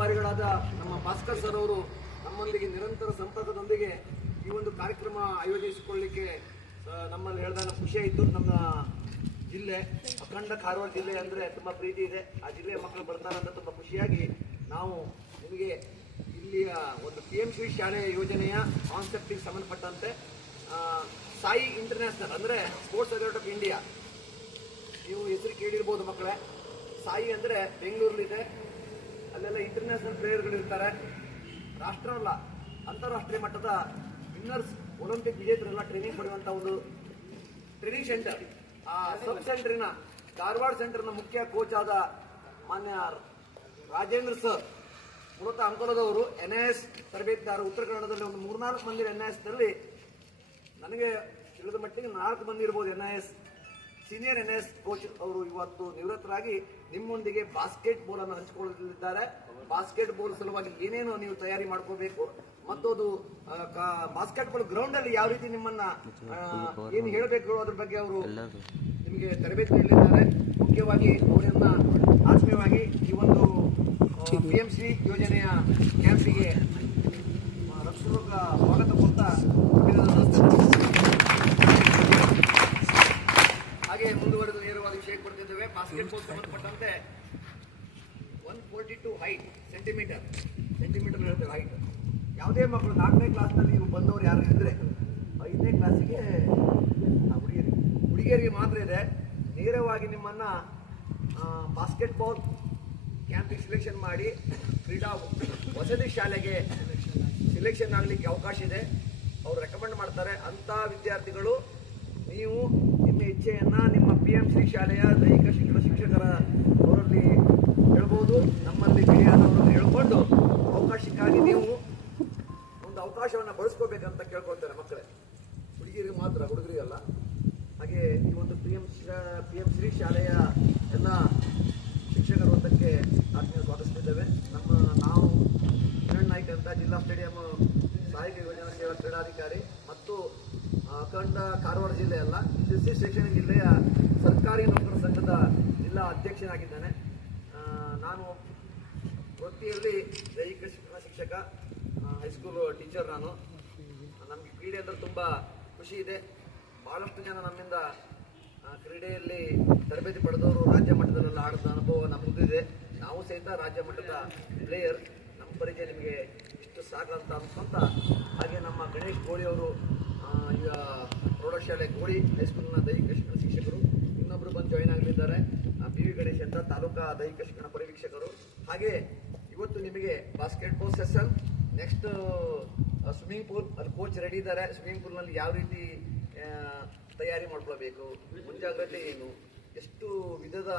ರೂವಾರಿಗಳಾದ ನಮ್ಮ ಭಾಸ್ಕರ್ ಸರ್ ಅವರು ನಮ್ಮೊಂದಿಗೆ ನಿರಂತರ ಸಂಪರ್ಕದೊಂದಿಗೆ ಈ ಒಂದು ಕಾರ್ಯಕ್ರಮ ಆಯೋಜಿಸಿಕೊಳ್ಳಲಿಕ್ಕೆ ನಮ್ಮಲ್ಲಿ ಹೇಳಿದಾಗ ಖುಷಿ ಆಯಿತು. ನಮ್ಮ ಜಿಲ್ಲೆ ಅಖಂಡ ಕಾರವಾರ ಜಿಲ್ಲೆ ಅಂದರೆ ತುಂಬ ಪ್ರೀತಿ ಇದೆ. ಆ ಜಿಲ್ಲೆಯ ಮಕ್ಕಳು ಬರ್ತಾರೆ ಅಂತ ತುಂಬ ಖುಷಿಯಾಗಿ ನಾವು ನಿಮಗೆ ಇಲ್ಲಿಯ ಒಂದು PMC ಶಾಲೆ ಯೋಜನೆಯ ಕಾನ್ಸೆಪ್ಟಿಗೆ ಸಂಬಂಧಪಟ್ಟಂತೆ ಸಾಯಿ ಇಂಟರ್ನ್ಯಾಷನಲ್ ಅಂದರೆ ಸ್ಪೋರ್ಟ್ಸ್ ಅಥಾರಿಟಿ ಆಫ್ ಇಂಡಿಯಾ, ನೀವು ಹೆಸರು ಕೇಳಿರ್ಬೋದು ಮಕ್ಕಳೇ. ಸಾಯಿ ಅಂದರೆ ಬೆಂಗಳೂರಲ್ಲಿದೆ, ಅಲ್ಲೆಲ್ಲ ಇಂಟರ್ನ್ಯಾಷನಲ್ ಪ್ಲೇಯರ್ಗಳಿರ್ತಾರೆ. ರಾಷ್ಟ್ರ ಅಲ್ಲ, ಅಂತಾರಾಷ್ಟ್ರೀಯ ಮಟ್ಟದ ವಿನ್ನರ್ಸ್, ಒಲಿಂಪಿಕ್ ವಿಜೇತರೆಲ್ಲ ಟ್ರೈನಿಂಗ್ ಪಡೆಯುವಂಥ ಒಂದು ಟ್ರೈನಿಂಗ್ ಸೆಂಟರ್. ಆ ಸಬ್ ಸೆಂಟರಿನ ಧಾರವಾಡ ಸೆಂಟರ್ನ ಮುಖ್ಯ ಕೋಚ್ ಆದ ಮಾನ್ಯ ರಾಜೇಂದ್ರ ಸರ್, ಮೂಲತಃ ಅಂಕೋಲದವರು, NIS ತರಬೇತಿದಾರರು. ಉತ್ತರ ಕನ್ನಡದಲ್ಲಿ ಒಂದು 3-4 ಮಂದಿ NISದಲ್ಲಿ, ನನಗೆ ತಿಳಿದ ಮಟ್ಟಿಗೆ 4 ಮಂದಿ ಇರ್ಬೋದು NIS ಸೀನಿಯರ್ NIS ಕೋಚ್ ಅವರು ಇವತ್ತು ನಿವೃತ್ತರಾಗಿ ನಿಮ್ಮೊಂದಿಗೆ ಬಾಸ್ಕೆಟ್ ಬಾಲ್ ಅನ್ನು ಹಂಚಿಕೊಳ್ಳಲಿದ್ದಾರೆ. ಬಾಸ್ಕೆಟ್ ಬಾಲ್ ಸಲುವಾಗಿ ಏನೇನು ನೀವು ತಯಾರಿ ಮಾಡ್ಕೋಬೇಕು ಮತ್ತು ಅದು ಬಾಸ್ಕೆಟ್ ಬಾಲ್ ಗ್ರೌಂಡ್ ಅಲ್ಲಿ ಯಾವ ರೀತಿ ನಿಮ್ಮನ್ನ ಏನು ಹೇಳಬೇಕು ಅದ್ರ ಬಗ್ಗೆ ಅವರು ನಿಮಗೆ ತರಬೇತಿ ನೀಡಲಿದ್ದಾರೆ. ಮುಖ್ಯವಾಗಿ ಅವರನ್ನ ಆತ್ಮೀಯವಾಗಿ ಈ ಒಂದು PMC ಯೋಜನೆಯ ಕ್ಯಾಂಪಿಗೆ ರಕ್ಷಕ ಸ್ವಾಗತ ಕೊಡ್ತಾ ಹಾಗೆ ಮುಂದುವರೆದು ನೇರವಾದ ವಿಷಯಕ್ಕೆ ಬರ್ತಿದ್ದೇವೆ. ಬಾಸ್ಕೆಟ್ ಬಾಲ್ ಸಂಬಂಧಪಟ್ಟಂತೆ 142 ಹೈಟ್ ಸೆಂಟಿಮೀಟರ್ ಹೇಳ್ತೇವೆ ಹೈಟ್. ಯಾವುದೇ ಮಕ್ಕಳು 4ನೇ ಕ್ಲಾಸ್ನಲ್ಲಿ ನೀವು ಬಂದವರು ಯಾರು ಇದ್ರೆ 5ನೇ ಕ್ಲಾಸಿಗೆ ಹುಡುಗಿಯರಿಗೆ ಮಾತ್ರ ಇದೆ. ನೇರವಾಗಿ ನಿಮ್ಮನ್ನ ಬಾಸ್ಕೆಟ್ ಬಾಲ್ ಕ್ಯಾಂಪಿಗೆ ಸೆಲೆಕ್ಷನ್ ಮಾಡಿ ಕ್ರೀಡಾ ವಸತಿ ಶಾಲೆಗೆ ಸೆಲೆಕ್ಷನ್ ಆಗಲಿಕ್ಕೆ ಅವಕಾಶ ಇದೆ. ಅವರು ರೆಕಮೆಂಡ್ ಮಾಡ್ತಾರೆ. ಅಂಥ ವಿದ್ಯಾರ್ಥಿಗಳು ನೀವು ನಿಮ್ಮ ಇಚ್ಛೆಯನ್ನು ನಿಮ್ಮ PMC ಶಾಲೆಯ ದೈಹಿಕ ಶಿಕ್ಷಣ ಶಿಕ್ಷಕರ ಅವರಲ್ಲಿ ಹೇಳ್ಬೋದು, ನಮ್ಮಲ್ಲಿ ಬಿರಿಯಾದವರಲ್ಲಿ ಹೇಳ್ಕೊಂಡು ಅವಕಾಶಕ್ಕಾಗಿ ನೀವು ಒಂದು ಅವಕಾಶವನ್ನು ಬಳಸ್ಕೋಬೇಕಂತ ಕೇಳ್ಕೊಳ್ತಾರೆ ಮಕ್ಕಳೇ. ಹುಡುಗಿಯರಿಗೆ ಮಾತ್ರ, ಹುಡುಗರಿಗಲ್ಲ. ಹಾಗೆ ಈ ಒಂದು PMC ಶಾಲೆಯ ಎಲ್ಲ ಶಿಕ್ಷಕರ ವೃಂದಕ್ಕೆ ಆತ್ಮೀಯ ಸ್ವಾಗತಿಸ್ತಿದ್ದೇವೆ. ನಾವು ಕಿರಣ್ ನಾಯ್ಕ್ ಅಂತ ಜಿಲ್ಲಾ ಸ್ಟೇಡಿಯಂ ಸಹಾಯಕ ಯೋಜನಾ ಸೇವಾ ಕ್ರೀಡಾಧಿಕಾರಿ ಮತ್ತು ಅಖಂಡ ಕಾರವಾರ ಜಿಲ್ಲೆ ಅಲ್ಲ, SC ಶೈಕ್ಷಣಿಕ ಜಿಲ್ಲೆಯ ಸರ್ಕಾರಿ ನೌಕರರ ಸಂಘದ ಜಿಲ್ಲಾ ಅಧ್ಯಕ್ಷನಾಗಿದ್ದೇನೆ. ನಾನು ವೃತ್ತಿಯಲ್ಲಿ ದೈಹಿಕ ಶಿಕ್ಷಣ ಶಿಕ್ಷಕ, ಹೈಸ್ಕೂಲ್ ಟೀಚರ್. ನಮಗೆ ಕ್ರೀಡೆ ಅಂದರೆ ತುಂಬ ಖುಷಿ ಇದೆ. ಭಾಳಷ್ಟು ಜನ ನಮ್ಮಿಂದ ಕ್ರೀಡೆಯಲ್ಲಿ ತರಬೇತಿ ಪಡೆದವರು ರಾಜ್ಯ ಮಟ್ಟದಲ್ಲೆಲ್ಲ ಆಡಿದ ಅನುಭವ ನಮಗಿದೆ. ನಾವು ಸಹಿತ ರಾಜ್ಯ ಮಟ್ಟದ ಪ್ಲೇಯರ್. ನಮ್ಮ ಪರಿಚಯ ನಿಮಗೆ ಇಷ್ಟು ಸಾಕಂತ ಅನ್ಕೊಂತ, ಹಾಗೆ ನಮ್ಮ ಗಣೇಶ್ ಗೋಳಿ ಅವರು ಈಗ ಪ್ರೌಢಶಾಲೆ ಗೋಳಿ ಹೈಸ್ಕೂಲ್ನ ದೈಹಿಕ ಶಿಕ್ಷಣ ಶಿಕ್ಷಕರು, ಇನ್ನೊಬ್ಬರು ಬಂದು ಜಾಯಿನ್ ಆಗಲಿದ್ದಾರೆ. BV ಗಣೇಶ್ ಅಂತ ತಾಲೂಕಾ ದೈಹಿಕ ಶಿಕ್ಷಣ ಪರಿವೀಕ್ಷಕರು. ಹಾಗೆ ಇವತ್ತು ನಿಮಗೆ basket ball session, next swimming pool, ಅಲ್ಲಿ ಕೋಚ್ ರೆಡಿ ಇದ್ದಾರೆ. ಸ್ವಿಮ್ಮಿಂಗ್ ಪೂಲ್ನಲ್ಲಿ ಯಾವ ರೀತಿ ತಯಾರಿ ಮಾಡ್ಕೊಳ್ಬೇಕು, ಮುಂಜಾಗ್ರತೆ ಏನು, ಎಷ್ಟು ವಿಧದ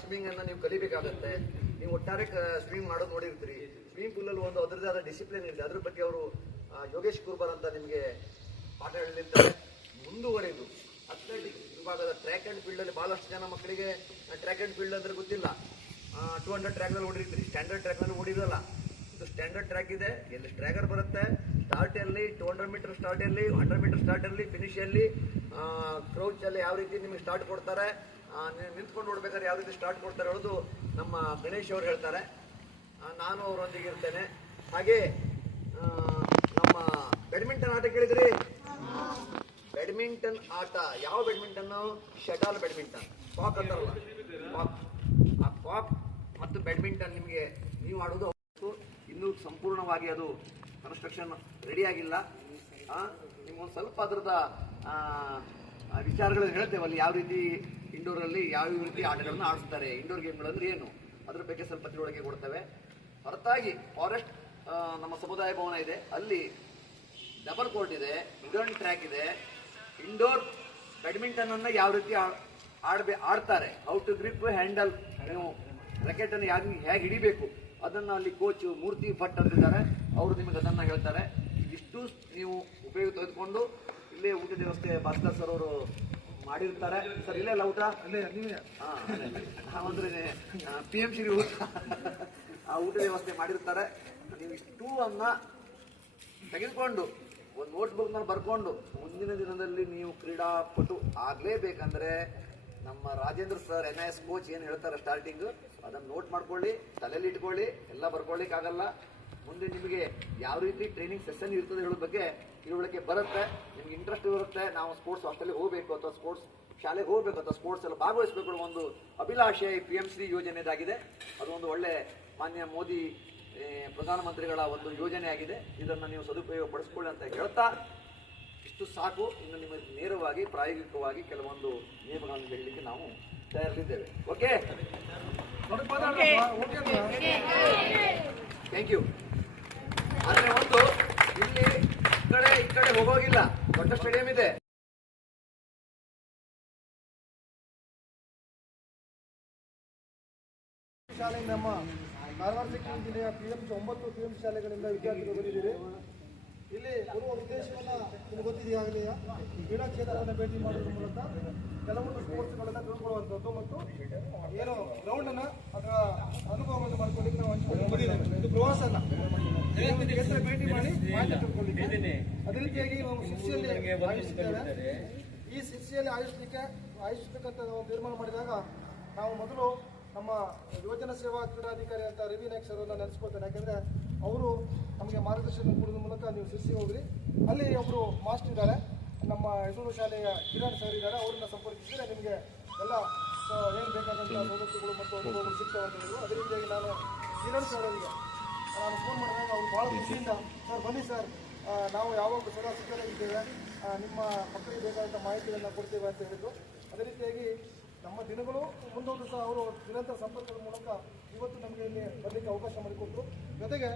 ಸ್ವಿಮ್ಮಿಂಗನ್ನು ನೀವು ಕಲಿಬೇಕಾಗತ್ತೆ. ನೀವು ಒಟ್ಟಾರೆ ಸ್ವಿಮ್ಮಿಂಗ್ ಮಾಡೋದು ನೋಡಿರ್ತೀರಿ. ಸ್ವಿಮ್ಮಿಂಗ್ ಪೂಲಲ್ಲಿ ಒಂದು ಅದರದೇ ಆದ ಡಿಸಿಪ್ಲಿನ್ ಇದೆ. ಅದ್ರ ಬಗ್ಗೆ ಅವರು ಯೋಗೇಶ್ ಕುರ್ಬರ್ ಅಂತ ನಿಮಗೆ ಪಾಠ ಹೇಳಲಿದ್ದಾರೆ. ಮುಂದುವರೆದು ಅಥ್ಲೆಟಿಕ್ ವಿಭಾಗದ ಟ್ರ್ಯಾಕ್ ಆ್ಯಂಡ್ ಫೀಲ್ಡಲ್ಲಿ ಭಾಳಷ್ಟು ಜನ ಮಕ್ಕಳಿಗೆ ಟ್ರ್ಯಾಕ್ ಆ್ಯಂಡ್ ಫೀಲ್ಡ್ ಅಂದರೆ ಗೊತ್ತಿಲ್ಲ. 200 ಟ್ರ್ಯಾಕ್ನಲ್ಲಿ ಓಡಿರ್ತೀರಿ, ಸ್ಟ್ಯಾಂಡರ್ಡ್ ಟ್ರ್ಯಾಕ್ನಲ್ಲಿ ಓಡಿರಲ್ಲ. ಇದು ಸ್ಟ್ಯಾಂಡರ್ಡ್ ಟ್ರ್ಯಾಕ್ ಇದೆ. ಎಲ್ಲಿ ಸ್ಟ್ರ್ಯಾಗರ್ ಬರುತ್ತೆ, ಸ್ಟಾರ್ಟಲ್ಲಿ 200 ಮೀಟರ್ ಸ್ಟಾರ್ಟಲ್ಲಿ, 100 ಮೀಟರ್ ಸ್ಟಾರ್ಟಲ್ಲಿ, ಫಿನಿಷಲ್ಲಿ, ಕ್ರೌಚಲ್ಲಿ ಯಾವ ರೀತಿ ನಿಮಗೆ ಸ್ಟಾರ್ಟ್ ಕೊಡ್ತಾರೆ, ನಿಂತ್ಕೊಂಡು ನೋಡ್ಬೇಕಾದ್ರೆ ಯಾವ ರೀತಿ ಸ್ಟಾರ್ಟ್ ಕೊಡ್ತಾರೆ ಹೇಳೋದು ನಮ್ಮ ಗಣೇಶ್ ಅವರು ಹೇಳ್ತಾರೆ. ನಾನು ಅವರೊಂದಿಗೆ ಇರ್ತೇನೆ. ಹಾಗೆ ನಮ್ಮ ಬ್ಯಾಡ್ಮಿಂಟನ್ ಆಟ ಕೇಳಿದ್ರಿ? ಬ್ಯಾಡ್ಮಿಂಟನ್ ಆಟ ಯಾವ ಬ್ಯಾಡ್ಮಿಂಟನ್ನು? ಶಟಲ್ ಬ್ಯಾಡ್ಮಿಂಟನ್, ಕಾಕ್ ಅಂತಾರಲ್ಲ, ಕಾಕ್. ಆ ಕಾಕ್ ಮತ್ತು ಬ್ಯಾಡ್ಮಿಂಟನ್ ನಿಮಗೆ ನೀವು ಆಡೋದು ಇನ್ನೂ ಸಂಪೂರ್ಣವಾಗಿ ಅದು ಕನ್ಸ್ಟ್ರಕ್ಷನ್ ರೆಡಿ ಆಗಿಲ್ಲ. ನಿಮ್ಗೊಂದು ಸ್ವಲ್ಪ ಅದರದ ವಿಚಾರಗಳನ್ನು ಹೇಳ್ತೇವೆ. ಅಲ್ಲಿ ಯಾವ ರೀತಿ ಇಂಡೋರಲ್ಲಿ ಯಾವ ರೀತಿ ಆಟಗಳನ್ನು ಆಡಿಸ್ತಾರೆ, ಇಂಡೋರ್ ಗೇಮ್ಗಳಂದ್ರೆ ಏನು, ಅದ್ರ ಬಗ್ಗೆ ಸ್ವಲ್ಪ ತಿಳುವಳಿಕೆ ಕೊಡ್ತೇವೆ. ಹೊರತಾಗಿ ಫಾರೆಸ್ಟ್ ನಮ್ಮ ಸಮುದಾಯ ಭವನ ಇದೆ, ಅಲ್ಲಿ ಡಬಲ್ ಕೋರ್ಟ್ ಇದೆ, ವುಡನ್ ಟ್ರ್ಯಾಕ್ ಇದೆ. ಇಂಡೋರ್ ಬ್ಯಾಡ್ಮಿಂಟನ್ ಅನ್ನು ಯಾವ ರೀತಿ ಆಡ್ತಾರೆ, ಹೌ ಟು ಗ್ರಿಪ್, ಹ್ಯಾಂಡಲ್, ನೀವು ರ್ಯಾಕೆಟ್ ಅನ್ನು ಹೇಗೆ ಹಿಡಿಬೇಕು ಅದನ್ನು ಅಲ್ಲಿ ಕೋಚ್ ಮೂರ್ತಿ ಭಟ್ ಅಂತಿದ್ದಾರೆ, ಅವರು ನಿಮಗೆ ಅದನ್ನು ಹೇಳ್ತಾರೆ. ಇಷ್ಟು ನೀವು ಉಪಯೋಗ ತೆಗೆದುಕೊಂಡು ಇಲ್ಲೇ ಊಟದ ವ್ಯವಸ್ಥೆ ಭಾಸ್ಕರ್ ಸರ್ ಅವರು ಮಾಡಿರ್ತಾರೆ. ಸರ್ ಇಲ್ಲೇ ಅಲ್ಲ ಊಟ? ಅಂದರೆ PMC ಊಟ, ಆ ಊಟದ ವ್ಯವಸ್ಥೆ ಮಾಡಿರ್ತಾರೆ. ನೀವು ಇಷ್ಟು ಅನ್ನ ತೆಗೆದುಕೊಂಡು ಒಂದು ನೋಟ್ಬುಕ್ನಲ್ಲಿ ಬರ್ಕೊಂಡು ಮುಂದಿನ ದಿನದಲ್ಲಿ ನೀವು ಕ್ರೀಡಾಪಟು ಆಗಲೇಬೇಕಂದ್ರೆ ನಮ್ಮ ರಾಜೇಂದ್ರ ಸರ್ NIS ಕೋಚ್ ಏನು ಹೇಳ್ತಾರೆ ಸ್ಟಾರ್ಟಿಂಗ್ ಅದನ್ನು ನೋಟ್ ಮಾಡ್ಕೊಳ್ಳಿ, ತಲೆಯಲ್ಲಿ ಇಟ್ಕೊಳ್ಳಿ, ಎಲ್ಲ ಬರ್ಕೊಳ್ಳಿಕ್ಕಾಗಲ್ಲ. ಮುಂದೆ ನಿಮಗೆ ಯಾವ ರೀತಿ ಟ್ರೈನಿಂಗ್ ಸೆಷನ್ ಇರ್ತದೆ ಹೇಳೋ ಬಗ್ಗೆ ತಿಳುವಳಿಕೆ ಬರುತ್ತೆ, ನಿಮ್ಗೆ ಇಂಟ್ರೆಸ್ಟ್ ಇರುತ್ತೆ. ನಾವು ಸ್ಪೋರ್ಟ್ಸ್ ಹಾಸ್ಟೆಲ್ಗೆ ಹೋಗಬೇಕು ಅಥವಾ ಸ್ಪೋರ್ಟ್ಸ್ ಶಾಲೆಗೆ ಹೋಗಬೇಕು ಅಥವಾ ಸ್ಪೋರ್ಟ್ಸ್ ಎಲ್ಲ ಭಾಗವಹಿಸಬೇಕು ಅನ್ನೋ ಒಂದು ಅಭಿಲಾಷೆ PMC ಯೋಜನೆದಾಗಿದೆ. ಅದು ಒಂದು ಒಳ್ಳೆ ಮಾನ್ಯ ಮೋದಿ ಪ್ರಧಾನಮಂತ್ರಿಗಳ ಒಂದು ಯೋಜನೆ ಆಗಿದೆ. ಇದನ್ನು ನೀವು ಸದುಪಯೋಗ ಪಡಿಸ್ಕೊಳ್ಳಿ ಅಂತ ಹೇಳ್ತಾ ಇಷ್ಟು ಸಾಕು. ಇನ್ನು ನಿಮಗೆ ನೇರವಾಗಿ ಪ್ರಾಯೋಗಿಕವಾಗಿ ಕೆಲವೊಂದು ನಿಯಮಗಳನ್ನು ಹೇಳಲಿಕ್ಕೆ ನಾವು ತಯಾರಿಸಿದ್ದೇವೆ. Okay, thank you. ಆದರೆ ಒಂದು ಇಲ್ಲಿ ಈ ಕಡೆ ಹೋಗೋಗಿಲ್ಲ, ದೊಡ್ಡ ಸ್ಟೇಡಿಯಂ ಇದೆ. ಶಾಲೆ ನಮ್ಮ ಕಾರವಾರ ಚಿಕ್ಕಮಗಳೂರು ಜಿಲ್ಲೆಯ PMC 9 PMC ಶಾಲೆಗಳಿಂದ ವಿದ್ಯಾರ್ಥಿಗಳು ಬಂದಿದ್ದೀರಿ. ಇಲ್ಲಿ ಬರುವ ಉದ್ದೇಶವನ್ನು ನಿಮಗೆ ಗೊತ್ತಿದೆಯಾಗಲಿ, ಕ್ರೀಡಾ ಕ್ಷೇತ್ರವನ್ನು ಭೇಟಿ ಮಾಡೋದ್ರ ಮೂಲಕ ಕೆಲವೊಂದು ಸ್ಪೋರ್ಟ್ಸ್ಗಳನ್ನು ತಿಳ್ಕೊಳ್ಳುವಂಥದ್ದು ಮತ್ತು ಏನು ಗ್ರೌಂಡನ್ನು ಅಥವಾ ಅನುಭವವನ್ನು ಮಾಡ್ಕೊಳ್ಳಿಕ್ಕೆ ನಾವು ಬಂದಿದ್ದೇವೆ. ಇದು ಪ್ರವಾಸ ಅಲ್ಲ, ಕ್ಷೇತ್ರ ಭೇಟಿ ಮಾಡಿ ಮಾಹಿತಿ ತಿಳ್ಕೊಳ್ಳಿಕ್ಕೆ. ಅದೇ ರೀತಿಯಾಗಿ ನಾವು ಶಿಕ್ಷೆಯಲ್ಲಿ ಆಯೋಜಿಸಿದ್ದೇವೆ. ಈ ಶಿಕ್ಷೆಯಲ್ಲಿ ಆಯೋಜಿಸಬೇಕಂತ ನಾವು ತೀರ್ಮಾನ ಮಾಡಿದಾಗ ನಾವು ಮೊದಲು ನಮ್ಮ ಯೋಜನಾ ಸೇವಾ ಕ್ರೀಡಾಧಿಕಾರಿ ಅಂತ ರವಿ ನಾಯ್ಕ್ ಸರ್ ಅವರನ್ನ ನೆನೆಸ್ಕೊಳ್ತೇನೆ. ಯಾಕಂದರೆ ಅವರು ನಮಗೆ ಮಾರ್ಗದರ್ಶನ ಕೊಡೋದ್ರ ಮೂಲಕ ನೀವು ಶಿರ್ಸಿ ಹೋಗ್ರಿ, ಅಲ್ಲಿ ಒಬ್ಬರು ಮಾಸ್ಟರ್ ಇದ್ದಾರೆ, ನಮ್ಮ ಯಸೂರು ಶಾಲೆಯ ಕಿರಣ್ ಸರ್ ಇದ್ದಾರೆ, ಅವರನ್ನ ಸಂಪರ್ಕಿಸಿದರೆ ನಿಮಗೆ ಎಲ್ಲ ಏನು ಬೇಕಾದಂಥ ಸವಲತ್ತುಗಳು ಮತ್ತು ಅನುಭವಗಳು ಸಿಗ್ತವೆ ಅಂತ ಹೇಳಿದ್ರು. ಅದೇ ರೀತಿಯಾಗಿ ನಾನು ಕಿರಣ್ ಸರ್ ಅವರಿಗೆ ನಾನು ಫೋನ್ ಮಾಡಿದಾಗ ಅವರು ಭಾಳ ಖುಷಿಯಿಂದ ಸರ್ ಬನ್ನಿ ಸರ್, ನಾವು ಯಾವಾಗ ಸದಾ ಸಿದ್ಧರೇ ಇದ್ದೇವೆ, ನಿಮ್ಮ ಮಕ್ಕಳಿಗೆ ಬೇಕಾದಂಥ ಮಾಹಿತಿಯನ್ನು ಕೊಡ್ತೇವೆ ಅಂತ ಹೇಳಿದ್ರು. ಅದೇ ರೀತಿಯಾಗಿ ನಮ್ಮ ದಿನಗಳು ಮುಂದೊಂದು ಸಹ ಅವರು ನಿರಂತರ ಸಂಪರ್ಕದ ಮೂಲಕ ಇವತ್ತು ನಮಗೆ ಇಲ್ಲಿ ಬರಲಿಕ್ಕೆ ಅವಕಾಶ ಮಾಡಿಕೊಟ್ರು. ಜೊತೆಗೆ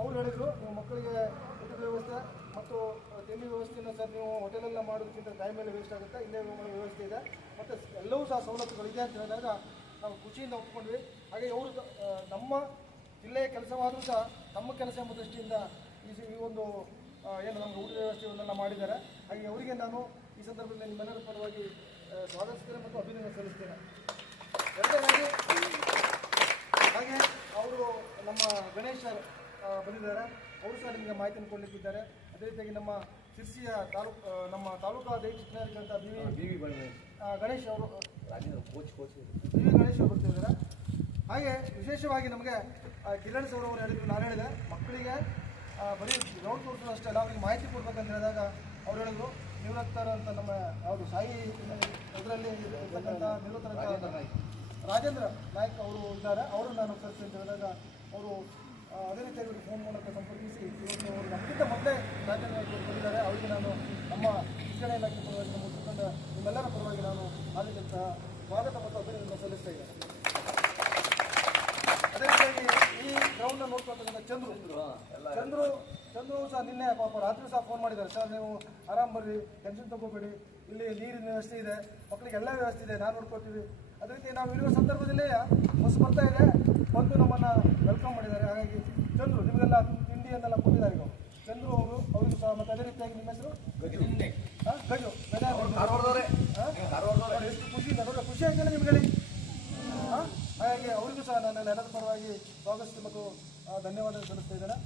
ಅವರು ಹೇಳಿದರು, ನೀವು ಮಕ್ಕಳಿಗೆ ಊಟದ ವ್ಯವಸ್ಥೆ ಮತ್ತು ತಿಂಡಿ ವ್ಯವಸ್ಥೆಯನ್ನು ಸರ್ ನೀವು ಹೋಟೆಲೆಲ್ಲ ಮಾಡೋದಕ್ಕಿಂತ ಟೈಮ್ ಮೇಲೆ ವೇಸ್ಟ್ ಆಗುತ್ತೆ, ಇಲ್ಲೇ ವ್ಯವಸ್ಥೆ ಇದೆ ಮತ್ತು ಎಲ್ಲವೂ ಸಹ ಸವಲತ್ತುಗಳಿದೆ ಅಂತ ಹೇಳಿದಾಗ ನಾವು ಖುಷಿಯಿಂದ ಒಪ್ಕೊಂಡ್ವಿ. ಹಾಗೆ ಅವರು ನಮ್ಮ ಜಿಲ್ಲೆಯ ಕೆಲಸವಾದರೂ ಸಹ ತಮ್ಮ ಕೆಲಸ ಎಂಬ ದೃಷ್ಟಿಯಿಂದ ಈ ಒಂದು ಏನು ನಮಗೆ ಊಟದ ವ್ಯವಸ್ಥೆಯನ್ನೆಲ್ಲ ಮಾಡಿದ್ದಾರೆ. ಹಾಗೆ ಅವರಿಗೆ ನಾನು ಈ ಸಂದರ್ಭದಲ್ಲಿ ನಿಮ್ಮೆಲ್ಲರ ಪರವಾಗಿ ಸ್ವಾಗತಿಸ್ತೇನೆ ಮತ್ತು ಅಭಿನಂದನೆ ಸಲ್ಲಿಸ್ತೇನೆ. ಎರಡನೇದಾಗಿ ಹಾಗೆ ಅವರು ನಮ್ಮ ಗಣೇಶ್ ಬಂದಿದ್ದಾರೆ, ಅವರು ಸಹ ನಿಮಗೆ ಮಾಹಿತಿಯನ್ನು ಕೊಡಲಿಕ್ಕಿದ್ದಾರೆ. ಅದೇ ರೀತಿಯಾಗಿ ನಮ್ಮ ಶಿರ್ಸಿಯ ನಮ್ಮ ತಾಲೂಕಾ ಅಧೀಕ್ಷಕರಾಗಿ ಅಂತ ಗಣೇಶ್ ಅವರು ಗಣೇಶ್ ಅವರು ಬರ್ತಿದ್ದಾರೆ. ಹಾಗೆ ವಿಶೇಷವಾಗಿ ನಮಗೆ ಕಿರಣ್ ಸರ್ ಅವರು ಹೇಳಿದ್ರು, ನಾನು ಹೇಳಿದೆ ಮಕ್ಕಳಿಗೆ ಬರೀ ಗ್ರೌಂಡ್ ತೋರಿಸೋದು ಅಷ್ಟೇ ಅಲ್ಲ, ಅವರಿಗೆ ಮಾಹಿತಿ ಕೊಡ್ಬೇಕಂತ ಹೇಳಿದಾಗ ಅವ್ರು ಹೇಳಿದ್ರು ನಿವೃತ್ತರ ಅಂತ ನಮ್ಮ ಯಾವುದು ಸಾಯಿ ಇದರಲ್ಲಿ ಇರ್ತಕ್ಕಂಥ ನಿವೃತ್ತರ ರಾಜೇಂದ್ರ ನಾಯ್ಕ್ ಅವರು ಇದ್ದಾರೆ, ಅವರು ನಾನು ಕರೆಸಿ ಅಂತ ಹೇಳಿದಾಗ ಅವರು ಅದೇ ರೀತಿಯಾಗಿ ಫೋನ್ ಮೂಲಕ ಸಂಪರ್ಕಿಸಿ ಇವತ್ತು ಅವರು ನಮಗಿಂತ ಮೊದಲೇ ರಾಜೇಂದ್ರ ನಾಯ್ಕ್ ಅವರು ಬಂದಿದ್ದಾರೆ. ಅವರಿಗೆ ನಾನು ನಮ್ಮ ಶಿಕ್ಷಣ ಇಲಾಖೆ ಪರವಾಗಿ ನಮ್ಮ ಮುಖಂಡ ನಿಮ್ಮೆಲ್ಲರ ಪರವಾಗಿ ನಾನು ಹಾಲಿದಂಥ ಸ್ವಾಗತ ಮತ್ತು ಅಭಿನಂದನೆ ಸಲ್ಲಿಸ್ತಾ ಇದ್ದೇನೆ. ಅದೇ ರೀತಿಯಾಗಿ ಈ ಗ್ರೌಂಡ್ನ ನೋಡ್ಕೊಳ್ತಕ್ಕಂಥ ಚಂದ್ರು ಸಹ ನಿನ್ನೆ ಪಾಪ ರಾತ್ರಿ ಸಹ ಫೋನ್ ಮಾಡಿದ್ದಾರೆ, ಸರ್ ನೀವು ಆರಾಮ್ ಬರ್ರಿ, ಟೆನ್ಷನ್ ತಗೋಬೇಡಿ, ಇಲ್ಲಿ ನೀರಿನ ವ್ಯವಸ್ಥೆ ಇದೆ, ಮಕ್ಕಳಿಗೆ ಎಲ್ಲ ವ್ಯವಸ್ಥೆ ಇದೆ, ನಾನು ನೋಡ್ಕೊಳ್ತೀವಿ. ಅದೇ ರೀತಿ ನಾವು ಇರುವ ಸಂದರ್ಭದಲ್ಲೇ ಬಸ್ ಬರ್ತಾ ಇದೆ, ಬಂದು ನಮ್ಮನ್ನು ವೆಲ್ಕಮ್ ಮಾಡಿದ್ದಾರೆ. ಹಾಗಾಗಿ ಚಂದ್ರು ನಿಮಗೆಲ್ಲ ತಿಂಡಿಯನ್ನೆಲ್ಲ ಕೊಟ್ಟಿದ್ದಾರೆ ಈಗ ಚಂದ್ರು ಅವರು, ಅವರಿಗೂ ಸಹ. ಮತ್ತು ಅದೇ ರೀತಿಯಾಗಿ ನಿಮ್ಮ ಹೆಸರು ಗಜು, ಎಷ್ಟು ಖುಷಿಯಿಂದ ನೋಡ್ರಿ, ಖುಷಿ ಆಯ್ತಲ್ಲ ನಿಮ್ಗೆ ಹೇಳಿ. ಹಾಗಾಗಿ ಅವರಿಗೂ ಸಹ ನಾನು ಎಲ್ಲರ ಪರವಾಗಿ ಸ್ವಾಗತಿಸಿ ಮತ್ತು ಧನ್ಯವಾದ ಸಲ್ಲಿಸ್ತಾ ಇದ್ದೇನೆ.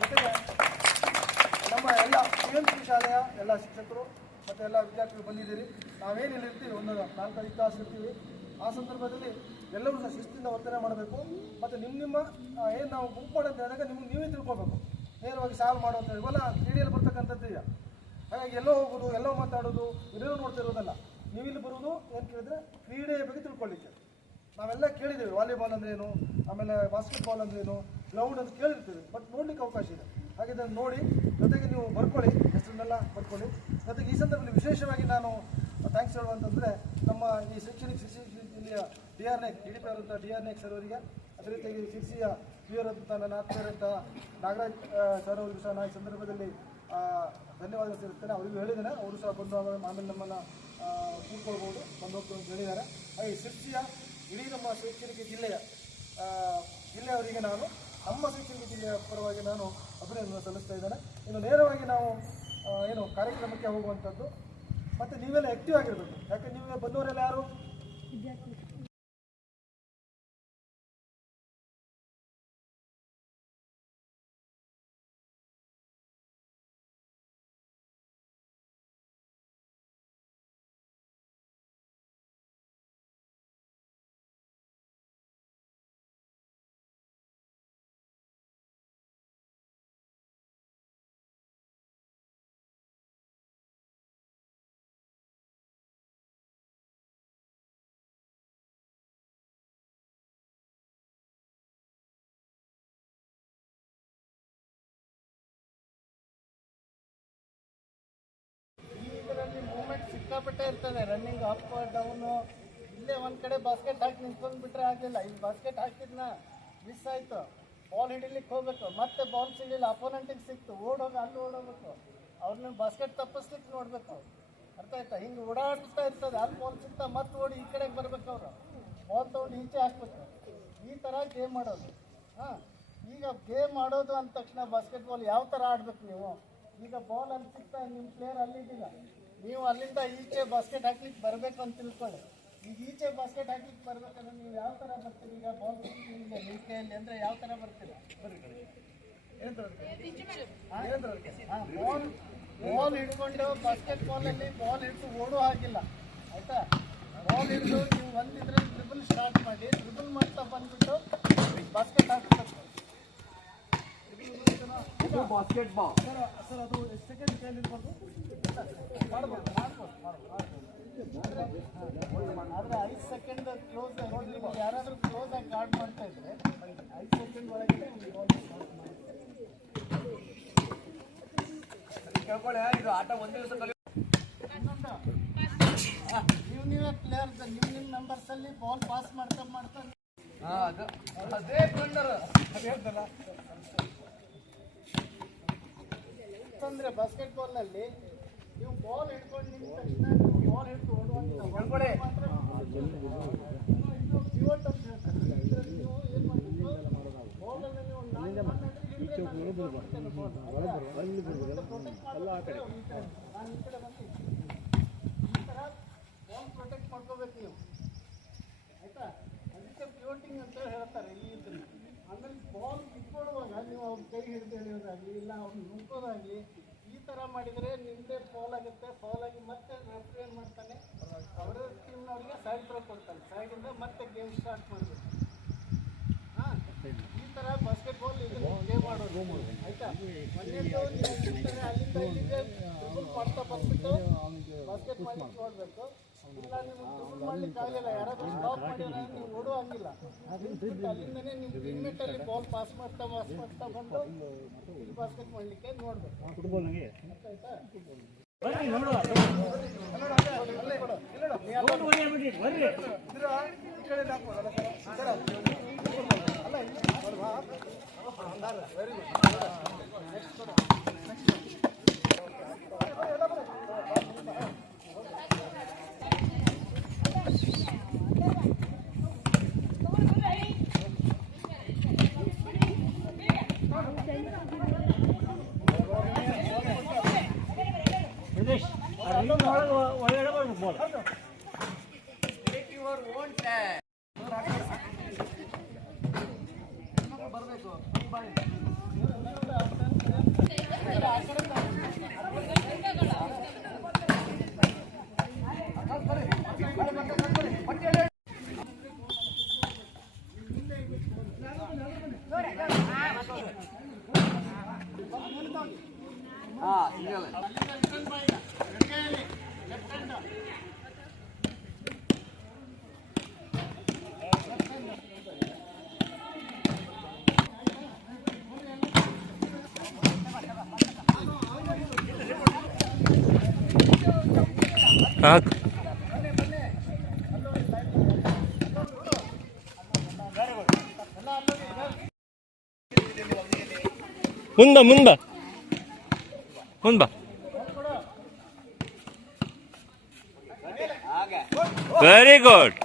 ಜೊತೆಗೆ ನಮ್ಮ ಎಲ್ಲ PMC ಶಾಲೆಯ ಎಲ್ಲ ಶಿಕ್ಷಕರು ಮತ್ತು ಎಲ್ಲ ವಿದ್ಯಾರ್ಥಿಗಳು ಬಂದಿದ್ದೀರಿ. ನಾವೇನಿಲ್ಲ ಇರ್ತೀವಿ, ಒಂದು 4-5 ತಾಸು ಇರ್ತೀವಿ. ಆ ಸಂದರ್ಭದಲ್ಲಿ ಎಲ್ಲರೂ ಸಹ ಶಿಸ್ತಿಂದ ವರ್ತನೆ ಮಾಡಬೇಕು ಮತ್ತು ನಿಮ್ಮ ಏನು ನಾವು ಗುಂಪು ಮಾಡೋಂತ ಹೇಳಿದಾಗ ನೀವೇ ತಿಳ್ಕೊಬೇಕು, ನೇರವಾಗಿ ಸಾಲ್ವ್ ಮಾಡುವಂಥ ಇವೆಲ್ಲ ಕ್ರೀಡೆಯಲ್ಲಿ ಬರ್ತಕ್ಕಂಥದ್ದು ಈಗ. ಹಾಗಾಗಿ ಎಲ್ಲೋ ಹೋಗೋದು, ಎಲ್ಲೋ ಮಾತಾಡೋದು, ಇದನ್ನು ನೋಡ್ತಾ ಇರೋದಲ್ಲ. ನೀವಿಲ್ಲಿ ಬರೋದು ಏನು ಕೇಳಿದ್ರೆ ಕ್ರೀಡೆಯ ಬಗ್ಗೆ ತಿಳ್ಕೊಳ್ಳಿಕ್ಕೆ. ನಾವೆಲ್ಲ ಕೇಳಿದ್ದೇವೆ, ವಾಲಿಬಾಲ್ ಅಂದ್ರೇನು, ಆಮೇಲೆ ಬಾಸ್ಕೆಟ್ಬಾಲ್ ಅಂದ್ರೇನು, ಗ್ರೌಂಡ್ ಅಂತ ಕೇಳಿರ್ತೀವಿ, ಬಟ್ ನೋಡ್ಲಿಕ್ಕೆ ಅವಕಾಶ ಇದೆ. ಹಾಗೆ ಇದನ್ನು ನೋಡಿ ಜೊತೆಗೆ ನೀವು ಬರ್ಕೊಳ್ಳಿ, ಹೆಸರನ್ನೆಲ್ಲ ಬರ್ಕೊಳ್ಳಿ. ಜೊತೆಗೆ ಈ ಸಂದರ್ಭದಲ್ಲಿ ವಿಶೇಷವಾಗಿ ನಾನು ಥ್ಯಾಂಕ್ಸ್ ಹೇಳುವಂತಂದರೆ ನಮ್ಮ ಈ ಶೈಕ್ಷಣಿಕ ಶಿರ್ಸಿ ಜಿಲ್ಲೆಯ DR ನಾಯ್ಕ್ DDP ಅಂತ DR ನಾಯ್ಕ್ ಸರ್ ಅವರಿಗೆ, ಅದೇ ರೀತಿಯಾಗಿ ಶಿರ್ಸಿಯ PR ಅಂತ ನನ್ನ ಆತ್ಮೀಯರಂಥ ನಾಗರಾಜ್ ಸರ್ ಅವರಿಗೂ ಸಹ ನಾನು ಈ ಸಂದರ್ಭದಲ್ಲಿ ಧನ್ಯವಾದ ಸೇರಿಸ್ತೇನೆ. ಅವರಿಗೂ ಹೇಳಿದ್ದೇನೆ, ಅವರು ಸಹ ಬಂದು ಆಮೇಲೆ ನಮ್ಮನ್ನು ಕೂತ್ಕೊಳ್ಬೋದು, ಬಂದು ಹೋಗ್ತು ಅಂತ ಹೇಳಿದ್ದಾರೆ. ಹಾಗೆ ಶಿರ್ಸಿಯ ಇಡೀ ನಮ್ಮ ಶೈಕ್ಷಣಿಕ ಜಿಲ್ಲೆಯವರಿಗೆ ನಾನು ನಮ್ಮ ಶೈಕ್ಷಣಿಕ ಜಿಲ್ಲೆಯ ಪರವಾಗಿ ನಾನು ಅಭಿನಂದನೆ ಸಲ್ಲಿಸ್ತಾ ಇದ್ದೇನೆ. ಇನ್ನು ನೇರವಾಗಿ ನಾವು ಏನು ಕಾರ್ಯಕ್ರಮಕ್ಕೆ ಹೋಗುವಂಥದ್ದು. ಮತ್ತು ನೀವೆಲ್ಲ ಆ್ಯಕ್ಟಿವ್ ಆಗಿರಬೇಕು, ಯಾಕೆ ನೀವು ಬಂದವರೆಲ್ಲ ಯಾರು ಸಿಕ್ಕಾಪಟ್ಟೆ ಇರ್ತದೆ ರನ್ನಿಂಗ್ ಅಪ್ ಡೌನು. ಇಲ್ಲೇ ಒಂದು ಕಡೆ ಬಾಸ್ಕೆಟ್ ಹಾಕಿ ನಿಂತ್ಕೊಂಡು ಬಿಟ್ರೆ ಆಗಲಿಲ್ಲ. ಇಲ್ಲಿ ಬಾಸ್ಕೆಟ್ ಹಾಕಿದ್ನ ಮಿಸ್ ಆಯಿತು, ಬಾಲ್ ಹಿಡಿಲಿಕ್ಕೆ ಹೋಗ್ಬೇಕು, ಮತ್ತೆ ಬಾಲ್ ಸಿಗಲಿಲ್ಲ, ಅಪೋನೆಂಟಿಗೆ ಸಿಕ್ತು, ಓಡೋಗಿ ಅಲ್ಲಿ ಓಡೋಗ್ಬೇಕು, ಅವ್ರನ್ನ ಬಾಸ್ಕೆಟ್ ತಪ್ಪಿಸ್ಲಿಕ್ಕೆ ನೋಡಬೇಕು. ಅರ್ಥ ಆಯ್ತಾ? ಹಿಂಗೆ ಓಡಾಡ್ತಾ ಇರ್ತದೆ, ಅಲ್ಲಿ ಬಾಲ್ ಸಿಗ್ತಾ ಮತ್ತೆ ಓಡಿ ಈ ಕಡೆಗೆ ಬರ್ಬೇಕು, ಅವರು ಬಾಲ್ ತೊಗೊಂಡು ಈಚೆ ಹಾಕ್ಬೇಕು. ಈ ಥರ ಗೇಮ್ ಆಡೋದು. ಹಾಂ, ಈಗ ಗೇಮ್ ಆಡೋದು ಅಂದ ತಕ್ಷಣ ಬಾಸ್ಕೆಟ್ಬಾಲ್ ಯಾವ ಥರ ಆಡ್ಬೇಕು ನೀವು? ಈಗ ಬಾಲ್ ಅಲ್ಲಿ ಸಿಗ್ತಾ ನಿಮ್ಮ ಪ್ಲೇಯರ್ ಅಲ್ಲಿದ್ದೀಗ, ನೀವು ಅಲ್ಲಿಂದ ಈಚೆ ಬಾಸ್ಕೆಟ್ ಹಾಕ್ಲಿಕ್ಕೆ ಬರಬೇಕು ಅಂತ ತಿಳ್ಕೊಳ್ಳಿ. ಈಗ ಈಚೆ ಬಾಸ್ಕೆಟ್ ಹಾಕ್ಲಿಕ್ಕೆ ಬರ್ಬೇಕಂದ್ರೆ ನೀವು ಯಾವ ಥರ ಬರ್ತೀರಿ? ಈಗ ಬಾಲ್ ನಿಮ್ಮ ಕೈಯಲ್ಲಿ ಅಂದರೆ ಯಾವ ಥರ ಬರ್ತೀರಾ? ಬಾಲ್ ಹಿಡ್ಕೊಂಡು ಬಾಸ್ಕೆಟ್ ಬಾಲಲ್ಲಿ ಬಾಲ್ ಹಿಡಿದು ಓಡೋ ಹಾಗಿಲ್ಲ, ಆಯಿತಾ? ಬಾಲ್ ಹಿಡಿದು ನೀವು ಒಂದಿದ್ರೆ ಡ್ರಿಬಲ್ ಸ್ಟಾರ್ಟ್ ಮಾಡಿ, ಡ್ರಿಬಲ್ ಮಾಡ್ತಾ ಬಂದ್ಬಿಟ್ಟು ಬಾಸ್ಕೆಟ್ ಹಾಕ್ಬೇಕು. ಬಾಸ್ಕೆಟ್ ಬಾಲ್ ಸರ್ ಅದು ಎಷ್ಟು ಸೆಕೆಂಡ್ ಕೈಯಲ್ಲಿ ಇರ್ಬೋದು? ಮಾಡ್ಬೋದು. ಆದರೆ 5 ಸೆಕೆಂಡ್ ಕ್ಲೋಸ್ ಆಗಿ ಯಾರಾದರೂ ಕ್ಲೋಸ್ ಆಗಿ ಗಾರ್ಡ್ ಮಾಡ್ತಾ ಇದ್ರೆ 5 ಸೆಕೆಂಡ್ ಒಳಗೆ ಕೇಳ್ಕೊಳ್ಳಿ, ಇದು ಆಟ ಒಂದೇ ದಿವಸ ಕಲಿ. ನೀವೇ ಪ್ಲೇಯರ್, ನಿಮ್ಮ ಮೆಂಬರ್ಸಲ್ಲಿ ಬಾಲ್ ಪಾಸ್ ಮಾಡ್ತಾ ಅದೇ ಬಂದರು ಅಂತಂದ್ರೆ ಬಾಸ್ಕೆಟ್ ಬಾಲ್ನಲ್ಲಿ ನೀವು ಬಾಲ್ ಹಿಡ್ಕೊಂಡು ನಿಂತ ತಕ್ಷಣ ಬಾಲ್ ಹಿಡ್ದು ಓಡುವಂಗಿಲ್ಲ. ಮಾತ್ರ ಇದು ಪಿವಟ್ ಅಂತ ಹೇಳ್ತಾರೆ. ಇದರಲ್ಲಿ ನೀವು ಏನು ಮಾಡಬೇಕು, ಬಾಲನ್ನು ನೀವು ಈ ಥರ ಬಾಲ್ ಪ್ರೊಟೆಕ್ಟ್ ಮಾಡ್ಕೋಬೇಕು ನೀವು, ಆಯ್ತಾ? ಅದಕ್ಕೆ ಪಿವಟಿಂಗ್ ಅಂತ ಹೇಳ್ತಾರೆ ಇಲ್ಲಿ ಇದ್ರಲ್ಲಿ. ಆಮೇಲೆ ಬಾಲ್ ಇಟ್ಕೊಳ್ಳುವಾಗ ನೀವು ಅವ್ರ ಕೈ ಹಿಡಿದು ಎಳೆಯೋದಾಗಲಿ ಇಲ್ಲ ಅವ್ರನ್ನ ನುಗ್ಗೋದಾಗಲಿ ಈ ಥರ ಮಾಡಿದರೆ ನಿಮ್ಮದೇ ಫೌಲ್ ಆಗುತ್ತೆ. ಫೌಲ್ ಆಗಿ ಮತ್ತೆ ರೆಫ್ರಿ ಏನು ಮಾಡ್ತಾನೆ, ಅವರ ಟೀಮ್ನವ್ರಿಗೆ ಸೈಡ್ ಥ್ರೋ ಕೊಡ್ತಾನೆ, ಸೈಡಿಂದ ಮತ್ತೆ ಗೇಮ್ ಸ್ಟಾರ್ಟ್ ಮಾಡಬೇಕು. ಹಾಂ, ಈ ಥರ ಬಾಸ್ಕೆಟ್ಬಾಲ್ ಇದನ್ನು ಗೇಮ್ ಆಡೋದು, ಆಯಿತಾ? ಮೊನ್ನೆದ್ದು ನೀವು ಅಲ್ಲಿಂದ ಇಲ್ಲಿಗೆ ಡ್ರಿಬಲ್ ಮಾಡ್ತಾ ಬಂದ್ಬಿಟ್ಟು ಬಾಸ್ಕೆಟ್ ಮಾಡ್ಲಿಕ್ಕೆ ನೋಡಬೇಕು. ಇಲ್ಲ ನೀವು ಡ್ರಿಬಲ್ ಮಾಡ್ಲಿಕ್ಕೆ ಆಗಲಿಲ್ಲ, ಯಾರಾದರೂ ಸ್ಟಾಪ್ ಮಾಡಿದ್ರೆ ನೀವು ಓಡುವಂಗಿಲ್ಲ. ಅಲ್ಲಿಂದನೇ ನಿಮ್ಮ ಟೀಮ್ಮೇಟಲ್ಲಿ ಬಾಲ್ ಪಾಸ್ ಮಾಡ್ತಾ ಬಂದು ಬಾಸ್ಕೆಟ್ ಮಾಡಲಿಕ್ಕೆ ನೋಡಬೇಕು. ಆಯ್ತಾ? ಮುಂದ ವೆರಿ ಗುಡ್.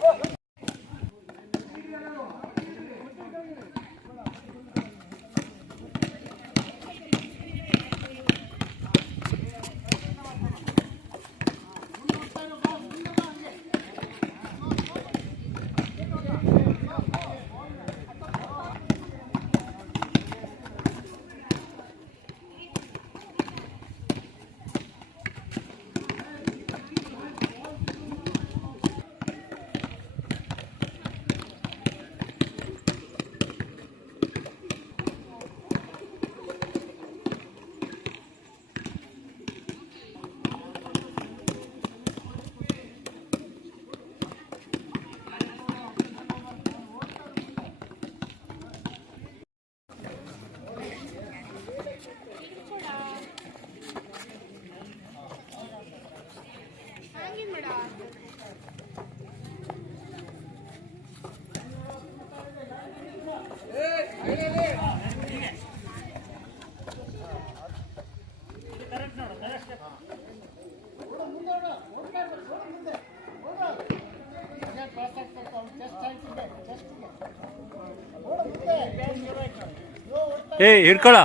ಏಯ್ ಹಿಡ್ಕೊಳ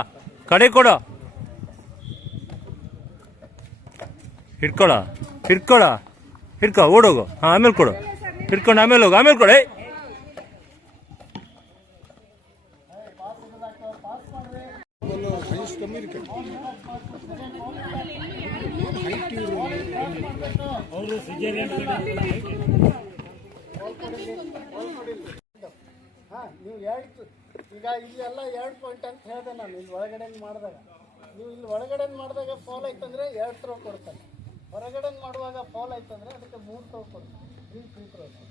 ಕಡೆ ಕೊಡು ಹಿಡ್ಕೊಳ ಹಿಡ್ಕೊಳ ಹಿಡ್ಕೊ ಓಡೋಗು ಹಾಂ ಆಮೇಲೆ ಕೊಡು ಹಿಡ್ಕೊಂಡು ಆಮೇಲೆ ಹೋಗು ಆಮೇಲೆ ಕೊಡು ಹಾಂ ನೀವು ಎರಡು ಈಗ ಇಲ್ಲೆಲ್ಲ 2 ಪಾಯಿಂಟ್ ಅಂತ ಹೇಳಿದೆ ನಾನು ಇಲ್ಲಿ ಒಳಗಡೆ ಮಾಡಿದಾಗ ನೀವು ಇಲ್ಲಿ ಒಳಗಡೆ ಮಾಡಿದಾಗ ಫಾಲ್ ಆಯ್ತಂದ್ರೆ 2 ಥ್ರೋ ಕೊಡ್ತಾನೆ ಹೊರಗಡೆ ಮಾಡುವಾಗ ಫಾಲ್ ಆಯ್ತಂದ್ರೆ ಅದಕ್ಕೆ 3 ಥ್ರೋ ಕೊಡ್ತಾನೆ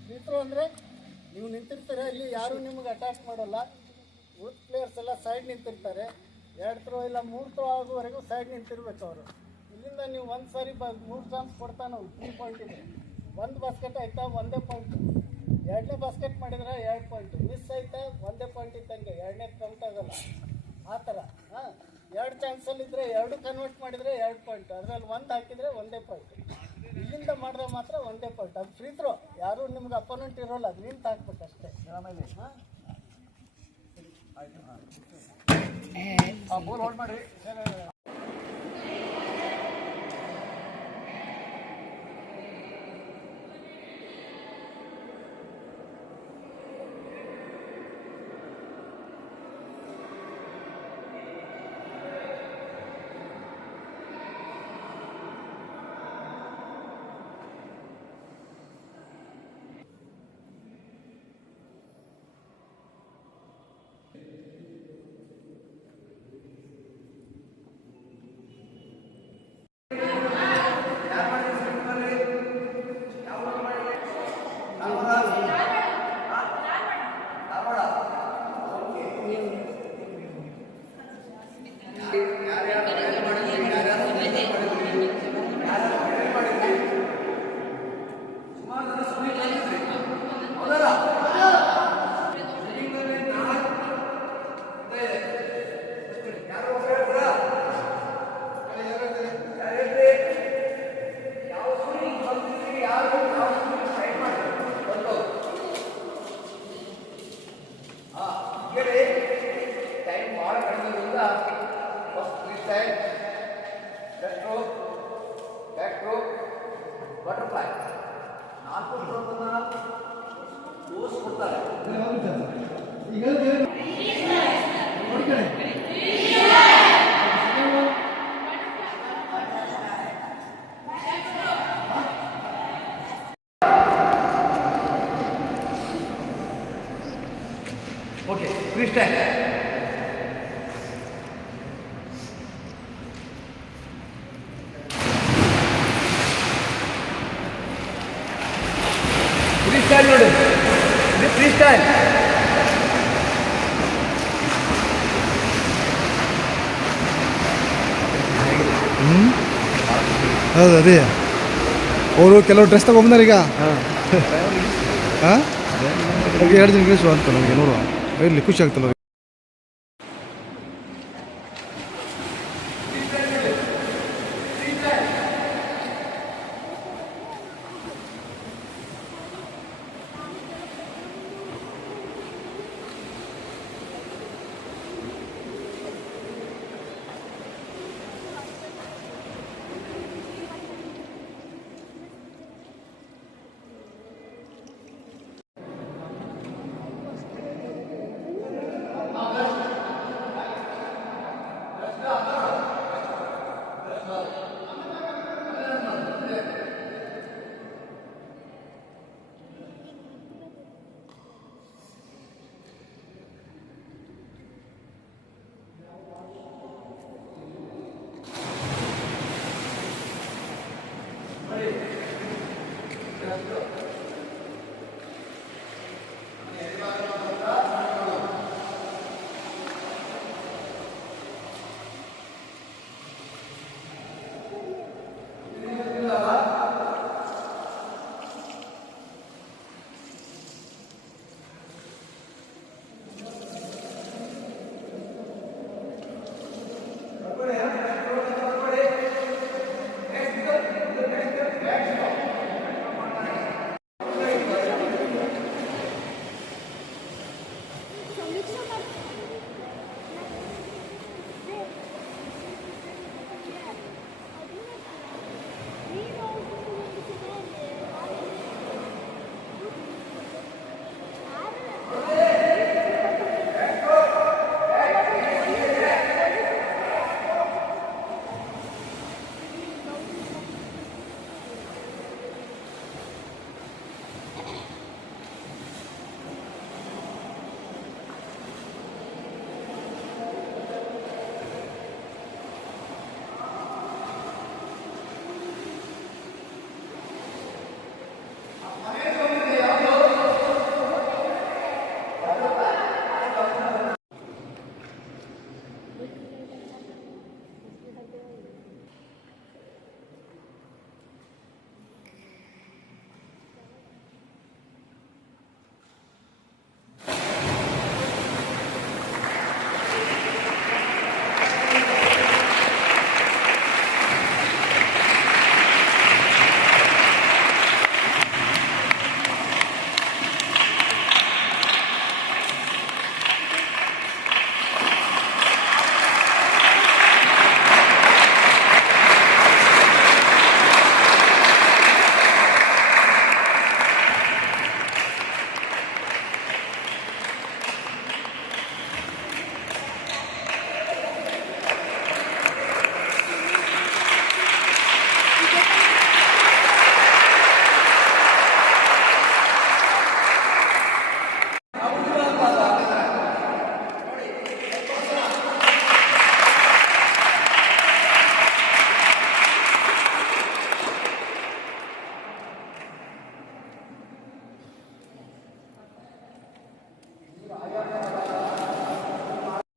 ಫ್ರೀ ಥ್ರೋ ಅಂದರೆ ನೀವು ನಿಂತಿರ್ತಾರೆ ಅಲ್ಲಿ ಯಾರೂ ನಿಮಗೆ ಅಟ್ಯಾಕ್ ಮಾಡೋಲ್ಲ ಉಳಿದ ಪ್ಲೇಯರ್ಸ್ ಎಲ್ಲ ಸೈಡ್ ನಿಂತಿರ್ತಾರೆ 2 ಥ್ರೋ ಇಲ್ಲ 3 ಥ್ರೋ ಆಗುವವರೆಗೂ ಸೈಡ್ ನಿಂತಿರ್ಬೇಕು ಅವರು ಇಲ್ಲಿಂದ ನೀವು ಒಂದು ಸಾರಿ 3 ಚಾನ್ಸ್ ಕೊಡ್ತಾನೆ ಅವ್ನು 3 ಪಾಯಿಂಟ್ ಇದೆ 1 ಬಾಸ್ಕೆಟ್ ಆಯ್ತಾ 1 ಪಾಯಿಂಟ್ 2ನೇ ಬಾಸ್ಕೆಟ್ ಮಾಡಿದ್ರೆ 2 ಪಾಯಿಂಟ್ ಮಿಸ್ ಆಯ್ತಾ 1 ಪಾಯಿಂಟ್ ಇದ್ದಂಗೆ 2ನೇ ಕೌಂಟ್ ಆಗಲ್ಲ ಆ ಥರ ಹಾಂ 2 ಚಾನ್ಸಲ್ಲಿ ಇದ್ದರೆ 2 ಕನ್ವರ್ಟ್ ಮಾಡಿದರೆ 2 ಪಾಯಿಂಟ್ ಅದರಲ್ಲಿ 1 ಹಾಕಿದರೆ 1 ಪಾಯಿಂಟ್ ಇಲ್ಲಿಂದ ಮಾಡಿದ್ರೆ ಮಾತ್ರ 1 ಪಾಯಿಂಟ್ ಅದು ಫ್ರೀ ಥ್ರೋ ಯಾರೂ ನಿಮ್ಗೆ ಅಪೋನೆಂಟ್ ಇರೋಲ್ಲ ಅದು ನಿಂತು ಹಾಕ್ಬೇಕು ಅಷ್ಟೇ ಹಾಂ ಬೋಲ್ ಹೋಲ್ಡ್ ಮಾಡಿ ಟೈಮ್ ಭಾಳ ಕಡಿಮೆಯಿಂದ first freestyle front row back row butterfly 4 ಥ್ರೋವನ್ನು ತೋರಿಸ್ಕೊಡ್ತಾರೆ ಓಕೆ ಫ್ರೀ ಸ್ಟೈಲ್ ನೋಡಿ ಇದು ಫ್ರೀ ಸ್ಟೈಲ್ ಹೌದು ಅದೇ ಅವರು ಕೆಲವು ಡ್ರೆಸ್ ತಗೊಂಬಂದಾರ ಈಗ ಹಾಂ 2 ದಿನ ಇಂಗ್ಲೀಷ್ ಅಂತ ನಮಗೆ ನೋಡುವ ಇರಲಿ ಖುಷಿ ಆಗ್ತಲ್ಲ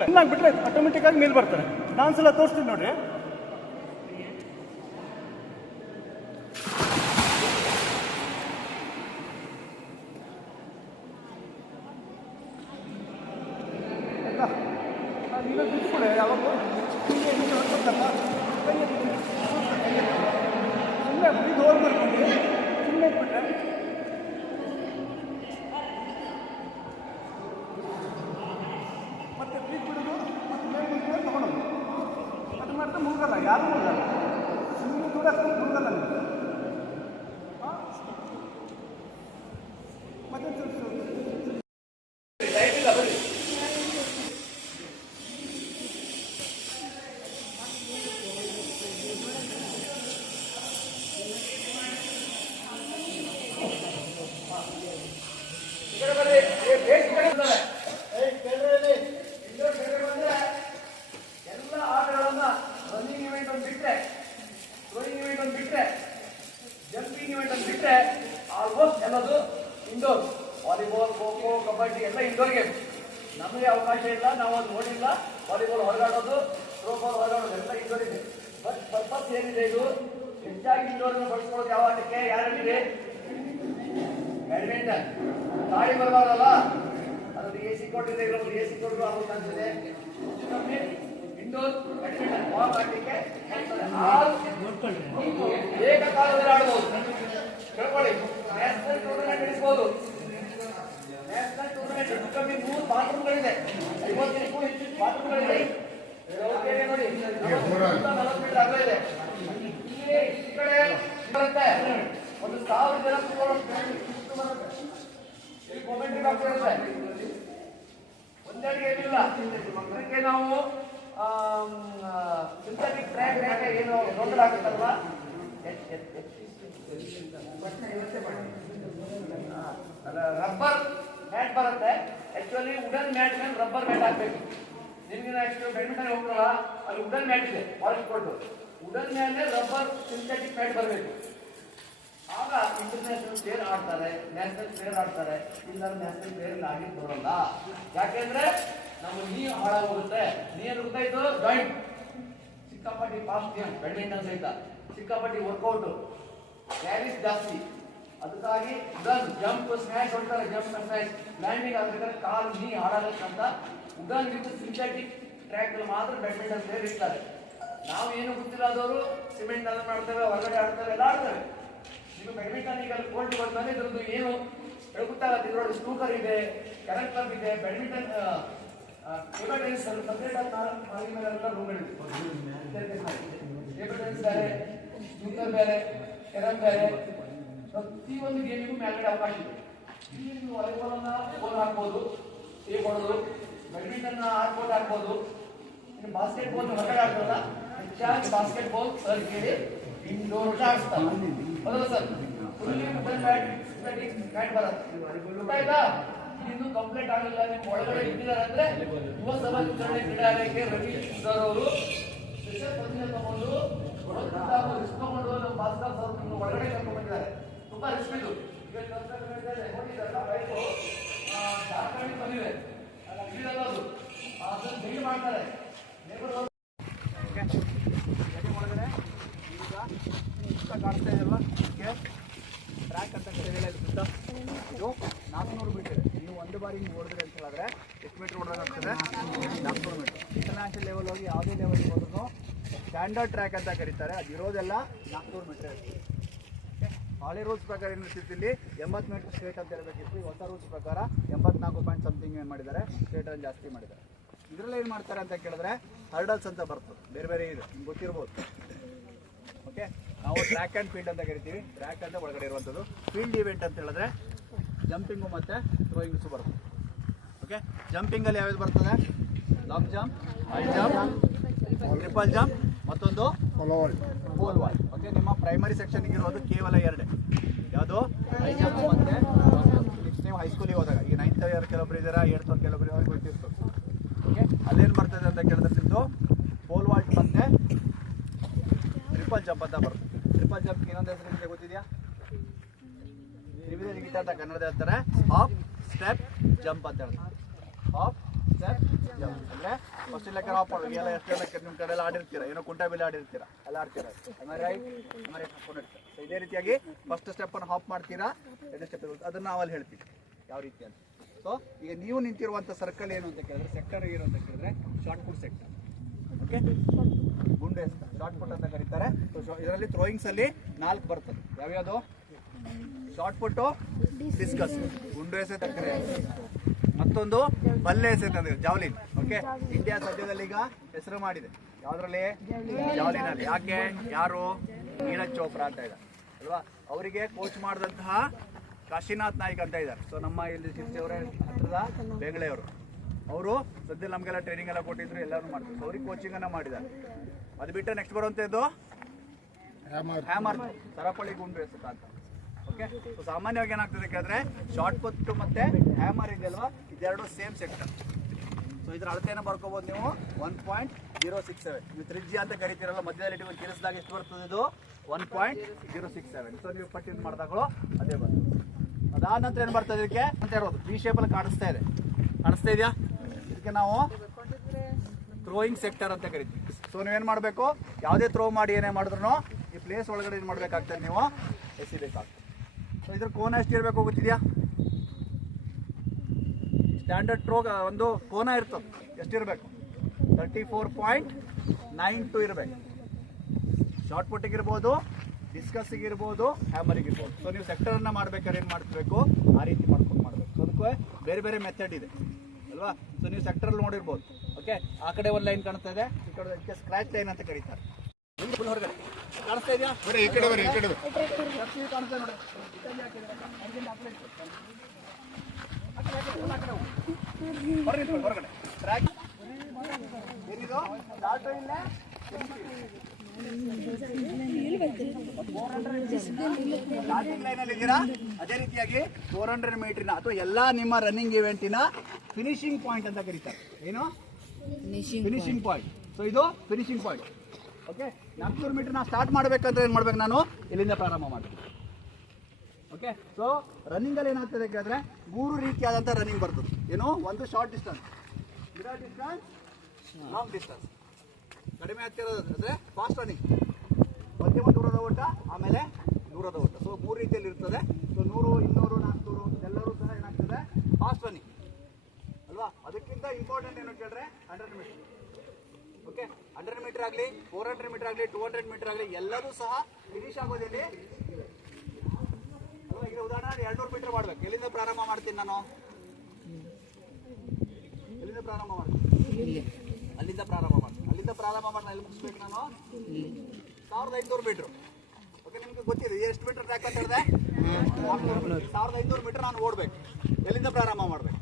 ಚೆನ್ನಾಗಿ ಬಿಟ್ರೆ ಆಟೋಮೆಟಿಕ್ ಆಗಿ ಮೇಲೆ ಬರ್ತಾರೆ. ನಾನು ಸಲ ತೋರಿಸ್ತೀನಿ ನೋಡ್ರಿ. ನೀನು ಬಿಟ್ಬಿಡೆ ಯಾವಾಗ ಸುಮ್ಮನೆ ಇದು ಹೋಗಿ ಬರ್ಕೊಂಡು ಸುಮ್ಮನೆ ಬಿಟ್ರೆ ಮತ್ತೆ ಫ್ರೀಜ್ ಬಿಡೋದು ಮತ್ತೆ ಮೇಲೆ ತಗೊಳೋದು ಅದು ಮಾಡಿದ್ರೆ ಮುಳುಗಲ್ಲ, ಯಾರು ಮುಳುಗಲ್ಲ. ಸುಮ್ಮನೆ ದೂರ ಮುಳುಗಲ್ಲ ನೀವು. ಮತ್ತೆ ಎಲ್ಲ ಆಟಗಳನ್ನ ರನ್ನಿಂಗ್ ಇವೆಂಟ್ ಒಂದು ಬಿಟ್ರೆ, ಥ್ರೋಯಿಂಗ್ ಇವೆಂಟ್ ಒಂದು ಬಿಟ್ರೆ, ಜಂಪಿಂಗ್ ಇವೆಂಟ್ ಒಂದು ಬಿಟ್ರೆ ಆಲ್ಮೋಸ್ಟ್ ಎಲ್ಲದು ಇಂಡೋರ್. ವಾಲಿಬಾಲ್, ಖೋ ಖೋ, ಕಬಡ್ಡಿ ಎಲ್ಲ ಇಂಡೋರ್ ಗೇಮ್. ನಮಗೆ ಅವಕಾಶ ಇಲ್ಲ, ನಾವು ಅದು ನೋಡಿಲ್ಲ. ವಾಲಿಬಾಲ್ ಹೊರಗಾಡೋದು, ಥ್ರೋ ಬಾಲ್ ಹೊರಗಾಡೋದು ಎಲ್ಲ ಇಂಡೋರ್ ಇದೆ. ಬಟ್ ಪರ್ಪಸ್ ಏನಿದೆ, ಇದು ಹೆಚ್ಚಾಗಿ ಇಂಡೋರ್ ಬಳಸ್ಕೊಳ್ಳೋದು ಯಾವ ಆಟಕ್ಕೆ? ಯಾರಿದೆ? ಬ್ಯಾಡ್ಮಿಂಟನ್. ಗಾಳಿ ಬರಬಾರಲ್ಲ, ಅದ್ರಲ್ಲಿ ಎ ಸಿ ಕೊಟ್ಟಿದೆ, ಇಲ್ಲೊಂದು ಎ ಸಿ ಕೊಟ್ಟರು ಆಗುತ್ತೆ ಅನ್ಸಿದೆ. ಇಂಡೋರ್ ಬ್ಯಾಡ್ಮಿಂಟನ್ ಬಾಲ್ ಆಡಲಿಕ್ಕೆ ಏಕಕಾಲದಲ್ಲಿ ಆಡಬಹುದು. ಕೇಳ್ಕೊಳ್ಳಿ, ನ್ಯಾಷನಲ್ ಟೂರ್ನಮೆಂಟ್ ನಡೆಸಬಹುದು. ನ್ಯಾಷನಲ್ ಟೂರ್ನಮೆಂಟ್ ಹೆಚ್ಚು ಕಮ್ಮಿ 3 ಬಾತ್ರೂಮ್ಗಳಿದೆ, 50ಕ್ಕೂ ಹೆಚ್ಚು ಬಾತ್ರೂಮ್ಗಳಿದೆ. ನೋಡಿ 40 ಮೀಟರ್ ಅಗಲ ಇದೆ. ಈ ಕಡೆ ಬರುತ್ತೆ 1000 ಜನ ಕೂತ್ಕೊಳ್ಳೋಷ್ಟು ಬರುತ್ತೆ. ಇಲ್ಲಿ ಕಾಮೆಂಟ್ರಿ ಬಾಕ್ಸ್ ಇರುತ್ತೆ. ಒಂದೆರಡು ಏನಿಲ್ಲ. ಅದಕ್ಕೆ ನಾವು ಸಿಂಥೆಟಿಕ್ ಟ್ರ್ಯಾಕ್ ಏನು ದೊಡ್ಡದಾಗುತ್ತಲ್ವಾ, ರಬ್ಬರ್ ಮ್ಯಾಟ್ ಬರುತ್ತೆ. ಆಕ್ಚುಲಿ ವುಡನ್ ಮ್ಯಾಟ್ ಮೇಲೆ ರಬ್ಬರ್ ಮ್ಯಾಟ್ ಹಾಕ್ಬೇಕು. ನಿಮ್ಗೆ ನೆಕ್ಸ್ಟ್ ಬ್ಯಾಡ್ಮಿಂಟನ್ ಹೋಗ್ತಾರಲ್ಲ, ಅಲ್ಲಿ ವುಡನ್ ಮ್ಯಾಟ್ ಇದೆ, ಪಾಲಿಶ್ ಕೊಟ್ಟು ವುಡನ್ ಮೇಲೆ ರಬ್ಬರ್ ಸಿಂಥೆಟಿಕ್ ಮ್ಯಾಟ್ ಬರಬೇಕು. ಆಗ ಇಂಟರ್ನ್ಯಾಷನಲ್ ಪ್ಲೇಯರ್ ಆಡ್ತಾರೆ, ನ್ಯಾಷನಲ್ ಪ್ಲೇಯರ್ ಆಡ್ತಾರೆ. ಇಲ್ಲ ನ್ಯಾಷನಲ್ ಪ್ಲೇಯರ್ ಆಗಿ ಬರೋಲ್ಲ. ಯಾಕೆಂದ್ರೆ ನಮ್ಮ ನೀ ಹಾಳಾಗೋಗುತ್ತೆ. ನೀರು ಗೊತ್ತಾಯ್ತು, ಜಾಯಿಂಟ್ ಸಿಕ್ಕಾಪಟ್ಟಿ ಫಾಸ್ಟ್ ಗೇಮ್ ಬ್ಯಾಡ್ಮಿಂಟನ್ ಸಹಿತ ಸಿಕ್ಕಾಪಟ್ಟಿ ವರ್ಕೌಟ್, ರ್ಯಾಲೀಸ್ ಜಾಸ್ತಿ. ಅದಕ್ಕಾಗಿ ಉಡನ್ ಜಂಪ್ ಸ್ಮ್ಯಾಶ್ ಹೊಡ್ತಾರೆ, ಜಂಪ್ ಸ್ಮ್ಯಾಶ್ ಲ್ಯಾಂಡಿಂಗ್ ಆಗ್ಬೇಕಾದ್ರೆ ಕಾಲು ನೀ ಹಾಳಾಗತ್ತಂತ ಉಡನ್ ವಿತ್ ಸಿಂಥೆಟಿಕ್ ಟ್ರ್ಯಾಕ್ ಮಾತ್ರ ಬ್ಯಾಡ್ಮಿಂಟನ್ ಪ್ಲೇಯರ್ ಇರ್ತಾರೆ. ನಾವು ಏನು ಗೊತ್ತಿಲ್ಲದವರು ಸಿಮೆಂಟ್ ಅಲ್ಲಿ ಮಾಡ್ತೇವೆ, ಹೊರಗಡೆ ಆಡ್ತೇವೆ, ಎಲ್ಲ ಆಡ್ತೇವೆ. ನೀವು ಬ್ಯಾಡ್ಮಿಂಟನ್ ಈಗ ಕೋರ್ಟ್ ಬಂದ್ಮೇಲೆ ಇದ್ರದ್ದು ಏನು ಗೊತ್ತಾಗತ್ತೆ. ಇದರೊಳಗೆ ಸ್ನೂಕರ್ ಇದೆ, ಕರೆಂಟ್ ಕ್ಲಬ್ ಇದೆ, ಬ್ಯಾಡ್ಮಿಂಟನ್ ಟೇಬಲ್ ಟೆನ್ನಿಸ್ ಸಪ್ರೇಟ್ ಆಗಿ ಮೇಲೆಲ್ಲ ರೂಮ್ಗಳಿದೆ. ಟೇಬಲ್ ಟೆನ್ನಿಸ್ ಬೇರೆ, ಸ್ನೂಕರ್ ಬೇರೆ, ಕ್ಯಾರಮ್ ಬೇರೆ, ಪ್ರತಿಯೊಂದು ಗೇಮಿಗೂ ಮೇಲ್ಗಡೆ ಅವಕಾಶ ಇದೆ. ಇಲ್ಲಿ ನೀವು ವಾಲಿಬಾಲ್ ಅನ್ನ ಗೋಲ್ ಹಾಕ್ಬೋದು, ಟೇಪ್ ಹೊಡೋದು, ಬ್ಯಾಡ್ಮಿಂಟನ್ ಆಡ್ಬೋದು ಹಾಕ್ಬೋದು. ಇನ್ನು ಬಾಸ್ಕೆಟ್ ಬಾಲ್ ಹೊರಗಡೆ ಆಡ್ತಲ್ಲ, ಹೆಚ್ಚಾಗಿ ಬಾಸ್ಕೆಟ್ ಬಾಲ್ ಸರ್ ಕೇಳಿ ಇಂಡೋರ್ ಆಡಿಸ್ತಾರೆ. ಹೌದಲ್ಲ ಸರ್? ಫುಲ್ಲಿ ವುಡನ್ ಮ್ಯಾಟ್ ಬರುತ್ತೆ. ಗೊತ್ತಾಯ್ತಾ? ಇನ್ನೂ ಕಂಪ್ಲೀಟ್ ಆಗಿಲ್ಲ. ನಿಮ್ಗೆ ಒಳಗಡೆ ಇಟ್ಟಿದ್ದಾರೆ ಅಂದ್ರೆ ಯುವ ಸಭಾ ವಿತರಣೆ ಕ್ರೀಡಾಲಯಕ್ಕೆ ರವಿ ಸರ್ ಅವರು ಸ್ಪೆಷಲ್ ಪರ್ಮಿಷನ್ ತಗೊಂಡು ರಿಸ್ಕ್ ತಗೊಂಡು ನಮ್ಮ ಭಾಸ್ಕರ್ ಸರ್ ನಿಮ್ಗೆ ಒಳಗಡೆ ಕರ್ಕೊಂಡು ಬಂದಿದ್ದಾರೆ. ತುಂಬಾ ರಿಸ್ಕ್ ಇದು. ಈಗ ಜಾರ್ಖಂಡ್ ಬಂದಿದೆ, ಇಲ್ಲಿರೋದು ಅದನ್ನು ಬಿಲ್ ಮಾಡ್ತಾರೆ. ಒಳಗಡೆ ಈಗ ಕಾಣಿಸ್ತಾ ಇದೆಯಲ್ಲ, ಟ್ರ್ಯಾಕ್ ಅಂತ ಕರೀದಿಲ್ಲ. ಇದು 400 ಮೀಟರ್. ನೀವು ಒಂದು ಬಾರಿ ನೀವು ಓಡಿದ್ರೆ ಅಂತ ಹೇಳಿದ್ರೆ ಎಷ್ಟು ಮೀಟರ್ ಓಡೋದಾಗ್ತದೆ? 400 ಮೀಟರ್. ಇಂಟರ್ನ್ಯಾಷನಲ್ ಲೆವೆಲ್ ಹೋಗಿ ಯಾವುದೇ ಲೆವೆಲ್ಗೆ ಹೋದ್ರೂ ಸ್ಟ್ಯಾಂಡರ್ಡ್ ಟ್ರ್ಯಾಕ್ ಅಂತ ಕರೀತಾರೆ. ಅದು ಇರೋದೆಲ್ಲ 400 ಮೀಟರ್ ಇರ್ತದೆ. ಹಳೆ ರೂಲ್ಸ್ ಪ್ರಕಾರ ಏನಿರ್ತಿತ್ತು, ಇಲ್ಲಿ 80 ಮೀಟರ್ ಸ್ಟ್ರೇಟ್ ಅಂತ ಇರಬೇಕಿತ್ತು. ಈ ಹೊಸ ರೂಲ್ಸ್ ಪ್ರಕಾರ 84 ಪಾಯಿಂಟ್ ಸಮಥಿಂಗ್ ಏನು ಮಾಡಿದ್ದಾರೆ, ಸ್ಟ್ರೇಟನ್ನು ಜಾಸ್ತಿ ಮಾಡಿದ್ದಾರೆ. ಇದರಲ್ಲಿ ಏನು ಮಾಡ್ತಾರೆ ಅಂತ ಕೇಳಿದ್ರೆ ಹರ್ಡಲ್ಸ್ ಅಂತ ಬರ್ತದೆ, ಬೇರೆ ಬೇರೆ ಇದೆ, ನಿಮ್ಗೆ ಗೊತ್ತಿರ್ಬೋದು. ಓಕೆ, ನಾವು ಟ್ರ್ಯಾಕ್ ಆ್ಯಂಡ್ ಫೀಲ್ಡ್ ಅಂತ ಕರಿತೀವಿ. ಟ್ರ್ಯಾಕ್ ಅಂತ ಒಳಗಡೆ ಇರುವಂಥದ್ದು. ಫೀಲ್ಡ್ ಇವೆಂಟ್ ಅಂತ ಹೇಳಿದ್ರೆ ಜಂಪಿಂಗು ಮತ್ತು ಥ್ರೋಯಿಂಗ್ಸು ಬರ್ತದೆ. ಓಕೆ, ಜಂಪಿಂಗಲ್ಲಿ ಯಾವ್ದು ಬರ್ತದೆ? Long jump, high jump, triple jump, ಮತ್ತೊಂದು ಪೋಲ್ ವಾಲ್. ಓಕೆ, ನಿಮ್ಮ ಪ್ರೈಮರಿ ಸೆಕ್ಷನ್ಗೆ ಇರೋದು ಕೇವಲ 2. ಯಾವುದು? ಹೈ ಜಂಪ್ ಮತ್ತು ನೆಕ್ಸ್ಟ್ ನೀವು ಹೈಸ್ಕೂಲಿಗೆ ಹೋದಾಗ, ಈಗ 9th ಇಯರ್ ಕೆಲವೊಬ್ರು ಇದ್ದಾರೆ, 8th ಕೆಲವೊಬ್ರು ಅವ್ರಿಗೆ ಗೊತ್ತಿರ್ತದೆ. ಓಕೆ, ಅಲ್ಲೇನು ಬರ್ತದೆ ಅಂತ ಕೇಳಿದ್ರೆ ನಿಮ್ಮದು ಪೋಲ್ ವಾಲ್ಟ್ ಮತ್ತು ಟ್ರಿಪಲ್ ಜಂಪ್ ಅಂತ ಬರ್ತದೆ. ಟ್ರಿಪಲ್ ಜಂಪ್ಗೆ ಇನ್ನೊಂದು ಹೆಸರು ನಿಮಗೆ ಗೊತ್ತಿದೆಯಾ? ತ್ರಿವಿಧ ಜಿಗಿತ ಅಂತ ಕನ್ನಡದ ಹೇಳ್ತಾರೆ. ಹಾಫ್ ಸ್ಟೆಪ್ ಜಂಪ್ ಅಂತ ಹೇಳ್ತಾರೆ. ಹಾಫ್ ಸ್ಟೆಪ್ ಜಂಪ್ ಅಂದರೆ ಫಸ್ಟ್ ಲೆಕ್ಕ ಆಫ್ ಮಾಡೋದು ಎಲ್ಲ ಎಷ್ಟು ಜನ ನಿಮ್ಮ ಕಡೆ ಎಲ್ಲ ಆಡಿರ್ತೀರಾ, ಏನೋ ಕುಂಟಾಬಿಲ್ಲಿ ಆಡಿರ್ತೀರಾ, ಎಲ್ಲ ಆಡ್ತೀರಾ. ಸೊ ಇದೇ ರೀತಿಯಾಗಿ ಫಸ್ಟ್ ಸ್ಟೆಪ್ಪನ್ನು ಹಾಪ್ ಮಾಡ್ತೀರಾ, ಎರಡನೇ ಸ್ಟೆಪ್ ಅದನ್ನು ನಾವಲ್ಲಿ ಹೇಳ್ತೀವಿ ಯಾವ ರೀತಿ ಅಂತ. ಸೊ ಈಗ ನೀವು ನಿಂತಿರುವಂಥ ಸರ್ಕಲ್ ಏನು ಅಂತ ಕೇಳಿದ್ರೆ, ಸೆಕ್ಟರ್ ಏನು ಅಂತ ಕೇಳಿದ್ರೆ ಶಾರ್ಟ್ ಪುಟ್ ಸೆಕ್ಟರ್. ಓಕೆ, ಗುಂಡು ಎಸೆತ ಶಾರ್ಟ್ ಪುಟ್ ಅಂತ ಕರೀತಾರೆ. ಸೊ ಇದರಲ್ಲಿ ಥ್ರೋಯಿಂಗ್ಸಲ್ಲಿ 4 ಬರ್ತದೆ. ಯಾವ್ಯಾವುದು? ಶಾರ್ಟ್ ಪುಟ್ಟು, ಡಿಸ್ಕಸ್, ಗುಂಡು ಎಸೆತ ಕರೆ, ಮತ್ತೊಂದು ಬಲ್ಲೆ ಎಸೆತ ಅಂದ್ರೆ ಜಾವ್ಲಿನ್. ಓಕೆ, ಇಂಡಿಯಾ ಸದ್ಯದಲ್ಲಿ ಈಗ ಹೆಸರು ಮಾಡಿದೆ ಯಾವ್ದ್ರಲ್ಲಿ? ಜಾವ್ಲಿನ್ ಅಲ್ಲಿ. ಯಾಕೆ? ಯಾರು? ನೀರಜ್ ಚೋಪ್ರಾ ಅಂತ ಇದ್ದಾರೆ ಅಲ್ವಾ, ಅವರಿಗೆ ಕೋಚ್ ಮಾಡಿದಂತಹ ಕಾಶಿನಾಥ್ ನಾಯ್ಕ್ ಅಂತ ಇದ್ದಾರೆ. ಸೊ ನಮ್ಮ ಇಲ್ಲಿ ಶಿರ್ಸಿಯವರೇ ಹತ್ರದ ಬೆಂಗಳೂರು ಅವರು ಸದ್ಯ ನಮಗೆಲ್ಲ ಟ್ರೈನಿಂಗ್ ಎಲ್ಲ ಕೊಟ್ಟಿದ್ರು, ಎಲ್ಲರೂ ಮಾಡ್ತಾರೆ. ಸೊ ಅವ್ರಿಗೆ ಕೋಚಿಂಗ್ ಅನ್ನ ಮಾಡಿದ್ದಾರೆ. ಅದು ಬಿಟ್ಟರೆ ನೆಕ್ಸ್ಟ್ ಬರುವಂಥದ್ದು ಹ್ಯಾಮರ್, ಸರಪಳಿ ಗುಂಡು ಎಸೆತ ಅಂತ. ಓಕೆ, ಸೊ ಸಾಮಾನ್ಯವಾಗಿ ಏನಾಗ್ತದೆ ಕೇಳಿದ್ರೆ ಶಾರ್ಟ್ ಪುಟ್ ಮತ್ತೆ ಹ್ಯಾಮರ್ ಇದೆಯಲ್ವಾ, ಇದೆರಡು ಸೇಮ್ ಸೆಕ್ಟರ್. ಸೊ ಇದ್ರ ಅಳತೆಯನ್ನು ಬರ್ಕೋಬಹುದು ನೀವು 1.067. ನೀವು ತ್ರಿಜ್ಯ ಅಂತ ಕರಿತೀರಲ್ಲ, ಮಧ್ಯದಲ್ಲಿ ನೀವು ತಿರ್ಸಿದಾಗ ಎಷ್ಟು ಬರ್ತದೆ? ಇದು 1.067. ಸೊ ನೀವು ಪಟ್ಟಿನ ಮಾಡಿದಾಗಳು ಅದೇ ಬರ್ತದೆ. ಅದಾದ ನಂತರ ಏನು ಬರ್ತದೆ ಇದಕ್ಕೆ ಅಂತ ಇರೋದು ವಿ ಶೇಪಲ್ಲಿ ಕಾಣಿಸ್ತಾ ಇದೆ, ಕಾಣಿಸ್ತಾ ಇದೆಯಾ? ಇದಕ್ಕೆ ನಾವು ಥ್ರೋಯಿಂಗ್ ಸೆಕ್ಟರ್ ಅಂತ ಕರಿತೀವಿ. ಸೊ ನೀವೇನು ಮಾಡಬೇಕು, ಯಾವುದೇ ಥ್ರೋ ಮಾಡಿ ಏನೇ ಮಾಡಿದ್ರು ಈ ಪ್ಲೇಸ್ ಒಳಗಡೆ ಏನು ಮಾಡಬೇಕಾಗ್ತದೆ, ನೀವು ಎಸಿಬೇಕಾಗ್ತದೆ. ಸೊ ಇದ್ರ ಕೋನ ಎಷ್ಟು ಇರಬೇಕು ಗೊತ್ತಿದೆಯಾ? ಸ್ಟ್ಯಾಂಡರ್ಡ್ ಥ್ರೋ ಒಂದು ಕೋನ ಇರ್ತದೆ, ಎಷ್ಟಿರಬೇಕು? 34.92 ಇರಬೇಕು. ಶಾರ್ಟ್ ಪುಟ್ಟಿಗೆ ಇರ್ಬೋದು, ಡಿಸ್ಕಸ್ಸಿಗೆ ಇರ್ಬೋದು, ಹ್ಯಾಮರಿಗೆ ಇರ್ಬೋದು. ಸೊ ನೀವು ಸೆಕ್ಟರನ್ನು ಮಾಡ್ಬೇಕಾದ್ರೆ ಏನು ಮಾಡಬೇಕು, ಆ ರೀತಿ ಮಾಡ್ಕೊಂಡು ಮಾಡಬೇಕು. ಸೊ ಅದಕ್ಕೆ ಬೇರೆ ಬೇರೆ ಮೆಥಡ್ ಇದೆ ಅಲ್ವಾ. ಸೊ ನೀವು ಸೆಕ್ಟರಲ್ಲಿ ನೋಡಿರ್ಬೋದು. ಓಕೆ, ಆ ಕಡೆ ಒಂದು ಲೈನ್ ಕಾಣ್ತಾ ಇದೆ, ಈ ಕಡೆ ಇದಕ್ಕೆ ಸ್ಕ್ರಾಚ್ ಲೈನ್ ಅಂತ ಕರೀತಾರೆ. ಫುಲ್ ಹೊರಗಡೆ ಕಾಣಿಸ್ತಾ ಇದೆಯಾ? ಈ ಕಡೆ ಬರ್ರಿ, ಈ ಕಡೆ ಕಾಣಿಸ್ತಾ ನೋಡಿ. ಹೊರಗಡೆ ಟ್ರ್ಯಾಕ್ ಏನಿದು? ಸ್ಟಾರ್ಟಿಂಗ್ ಲೈನ್ ಅಲ್ಲಿ ಇದ್ದೀರಾ. ಅದೇ ರೀತಿಯಾಗಿ 400 ಮೀಟರ್ನ ಅಥವಾ ಎಲ್ಲಾ ನಿಮ್ಮ ರನ್ನಿಂಗ್ ಇವೆಂಟಿನ ಫಿನಿಶಿಂಗ್ ಪಾಯಿಂಟ್ ಅಂತ ಕರೀತಾರೆ. ಏನು? Finishing point. ಸೊ ಇದು ಫಿನಿಶಿಂಗ್ ಪಾಯಿಂಟ್. ಓಕೆ, 400 ಮೀಟರ್ನ ಸ್ಟಾರ್ಟ್ ಮಾಡ್ಬೇಕಂದ್ರೆ ಏನು ಮಾಡ್ಬೇಕು? ನಾನು ಇಲ್ಲಿಂದ ಪ್ರಾರಂಭ ಮಾಡ್ತೀನಿ. ಓಕೆ, ಸೊ ರನ್ನಿಂಗಲ್ಲಿ ಏನಾಗ್ತದೆ ಕೇಳಿದ್ರೆ 3 ರೀತಿಯಾದಂಥ ರನ್ನಿಂಗ್ ಬರ್ತದೆ. ಏನು? ಒಂದು short distance, middle distance, long distance. ಕಡಿಮೆ ಆಗ್ತಿರೋದಂದ್ರೆ ಫಾಸ್ಟ್ ರನ್ನಿಂಗ್, ಮಧ್ಯಮ ದೂರದ ಓಟ, ಆಮೇಲೆ ದೂರದ ಓಟ. ಸೊ 3 ರೀತಿಯಲ್ಲಿ ಇರ್ತದೆ. ಸೊ 100, 200, 400 ಎಲ್ಲರೂ ಸಹ ಏನಾಗ್ತದೆ ಫಾಸ್ಟ್ ರನ್ನಿಂಗ್ ಅಲ್ವಾ. ಅದಕ್ಕಿಂತ ಇಂಪಾರ್ಟೆಂಟ್ ಏನು ಕೇಳಿದ್ರೆ 100 ಮೀಟರ್. ಓಕೆ, 100 ಮೀಟರ್ ಆಗಲಿ, 400 ಮೀಟರ್ ಆಗಲಿ, 200 ಮೀಟರ್ ಆಗಲಿ ಎಲ್ಲರೂ ಸಹ ಫಿನಿಶ್ ಆಗೋದಿಲ್ಲಿ ಅಲ್ವಾ. ಈಗ ಉದಾಹರಣೆ 200 ಮೀಟರ್ ಮಾಡ್ಬೇಕು. ಎಲ್ಲಿಂದ ಪ್ರಾರಂಭ ಮಾಡ್ತೀನಿ ನಾನು? ಎಲ್ಲಿಂದ ಪ್ರಾರಂಭ ಮಾಡ್ತೀನಿ? ಅಲ್ಲಿಂದ ಪ್ರಾರಂಭ ಮಾಡ್ತೀನಿ. ಅಲ್ಲಿಂದ ಪ್ರಾರಂಭ ಮಾಡಿ ಎಲ್ಲಿ ಮುಗಿಸ್ಬೇಕು ನಾನು? 1500 ಮೀಟ್ರು. ಓಕೆ, ನಿಮ್ಗೆ ಗೊತ್ತಿದೆ ಎಷ್ಟು ಮೀಟರ್ ಟ್ರ್ಯಾಕ್ ಅಂತ ಹೇಳಿದೆ? 1500 ಮೀಟರ್ ನಾನು ಓಡಬೇಕು. ಎಲ್ಲಿಂದ ಪ್ರಾರಂಭ ಮಾಡಬೇಕು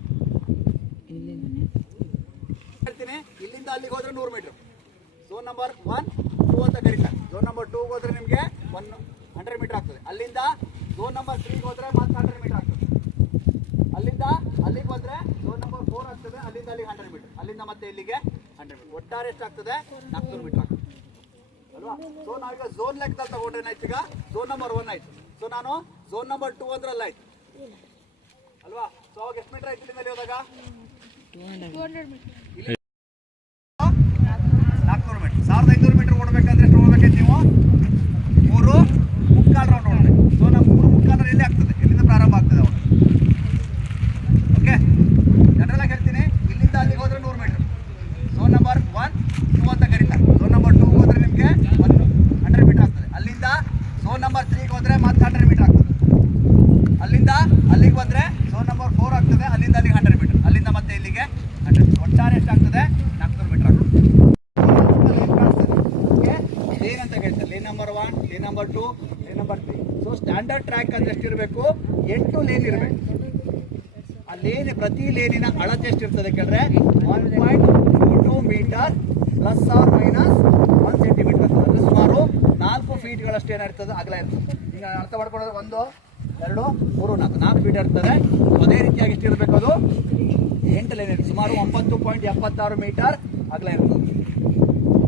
ಹೇಳ್ತೀನಿ. ಇಲ್ಲಿಂದ ಅಲ್ಲಿಗೆ ಹೋದ್ರೆ 100 ಮೀಟರ್. ಝೋನ್ ನಂಬರ್ 1, 2 ಅಂತ ಕರೀತಾರೆ. ಝೋನ್ ನಂಬರ್ 2 ಹೋದ್ರೆ ನಿಮಗೆ 100 ಮೀಟರ್ ಆಗ್ತದೆ. ಅಲ್ಲಿಂದ ಝೋನ್ ನಂಬರ್ 3 ಹೋದ್ರೆ ಮತ್ತೆ 100 ಮೀಟರ್ ಆಗ್ತದೆ. ಅಲ್ಲಿಂದ ಅಲ್ಲಿಗೆ ಬಂದ್ರೆ ಝೋನ್ ನಂಬರ್ 4 ಆಗ್ತದೆ. ಅಲ್ಲಿಂದ ಅಲ್ಲಿಗೆ 100 ಮೀಟರ್. ಅಲ್ಲಿಂದ ಮತ್ತೆ ಇಲ್ಲಿಗೆ 100 ಮೀಟರ್. ಒಟ್ಟಾರೆ ಎಷ್ಟಾಗ್ತದೆ? 400 ಮೀಟರ್ ಆಗ್ತದೆ ಅಲ್ವಾ. ಸೊ ನಾವೀಗ ಝೋನ್ ಲೆಕ್ಕದಲ್ಲಿ ತಗೊಂಡ್ರೆ ಏನಾಯ್ತು? ಈಗ ಝೋನ್ ನಂಬರ್ 1 ಆಯ್ತು. ಸೊ ನಾನು ಝೋನ್ ನಂಬರ್ 2 ಅಂದ್ರೆ ಅಲ್ಲಾಯ್ತು ಅಲ್ವಾ. ಸೊ ಅವಾಗ ಎಷ್ಟು ಮೀಟರ್ ಆಯ್ತು ಇಲ್ಲಿಂದ ಹೋದಾಗ? 400 ಮೀಟರ್. 1500 ಮೀಟರ್ ಓಡಬೇಕಂದ್ರೆ ಎಷ್ಟು ಓಡಬೇಕೈತೆ ನೀವು? 3.25 ರೌಂಡ್ ಓಡಬೇಕು. ಸೊ ನಾವು 3.25 ಎಲ್ಲಿ ಆಗ್ತದೆ? ಎಲ್ಲಿಂದ ಪ್ರಾರಂಭ ಆಗ್ತದೆ ಅವಾಗ? ಓಕೆ, ಜನರಲ್ ಆಗಿ ಹೇಳ್ತೀನಿ. ಇಲ್ಲಿಂದ ಅಲ್ಲಿಗೆ ಹೋದ್ರೆ 100 ಮೀಟರ್. ಝೋನ್ ನಂಬರ್ 1, 2 ಅಂತ ಕರೀತಾರೆ. ಝೋನ್ ನಂಬರ್ 2 ಹೋದ್ರೆ ನಿಮಗೆ 100 ಮೀಟರ್ ಆಗ್ತದೆ. ಅಲ್ಲಿಂದ ಝೋನ್ ನಂಬರ್ 3 ಹೋದ್ರೆ ಮತ್ತೆ 100 ಮೀಟರ್ ಆಗ್ತದೆ. ಅಲ್ಲಿಂದ ಅಲ್ಲಿಗೆ ಬಂದರೆ ಝೋನ್ ನಂಬರ್ 4 ಆಗ್ತದೆ. ಅಲ್ಲಿಂದ ಅಲ್ಲಿಗೆ 100 ಮೀಟರ್. ಅಲ್ಲಿಂದ ಮತ್ತೆ ಇಲ್ಲಿಗೆ 100 ಮೀಟರ್. ಒಟ್ಟಾರೆ ಎಷ್ಟಾಗ್ತದೆ? 400 ಮೀಟರ್ ಆಗ್ತದೆ. ಲೇನ್ ಅಂತ ಹೇಳ್ತಾರೆ. Lane number 1, lane number 2, lane number 3. So standard track ಅಂದ್ರೆ ಎಷ್ಟಿರಬೇಕು? 8 ಲೇನ್ ಇರಬೇಕು. ಆ ಲೇನ್, ಪ್ರತಿ ಲೇನಿನ ಅಳತೆ ಎಷ್ಟಿರ್ತದೆ ಕೇಳಿದ್ರೆ 1.22 metre plus or minus 1 centimetre ಇರ್ತದೆ. ಅಂದರೆ ಸುಮಾರು 4 ಫೀಟ್ಗಳಷ್ಟು ಏನಿರ್ತದೆ ಅಗಲ ಇರ್ತದೆ. ಈಗ ಅರ್ಥ ಮಾಡ್ಕೊಂಡ್ರೆ 1, 2, 3, 4 ಫೀಟ್ ಇರ್ತದೆ. ಅದೇ ರೀತಿಯಾಗಿ ಎಷ್ಟಿರಬೇಕು? ಅದು 8 ಲೈನ್ ಇರ್ತದೆ. ಸುಮಾರು 9.76 ಮೀಟರ್ ಅಗಲ ಇರ್ತದೆ.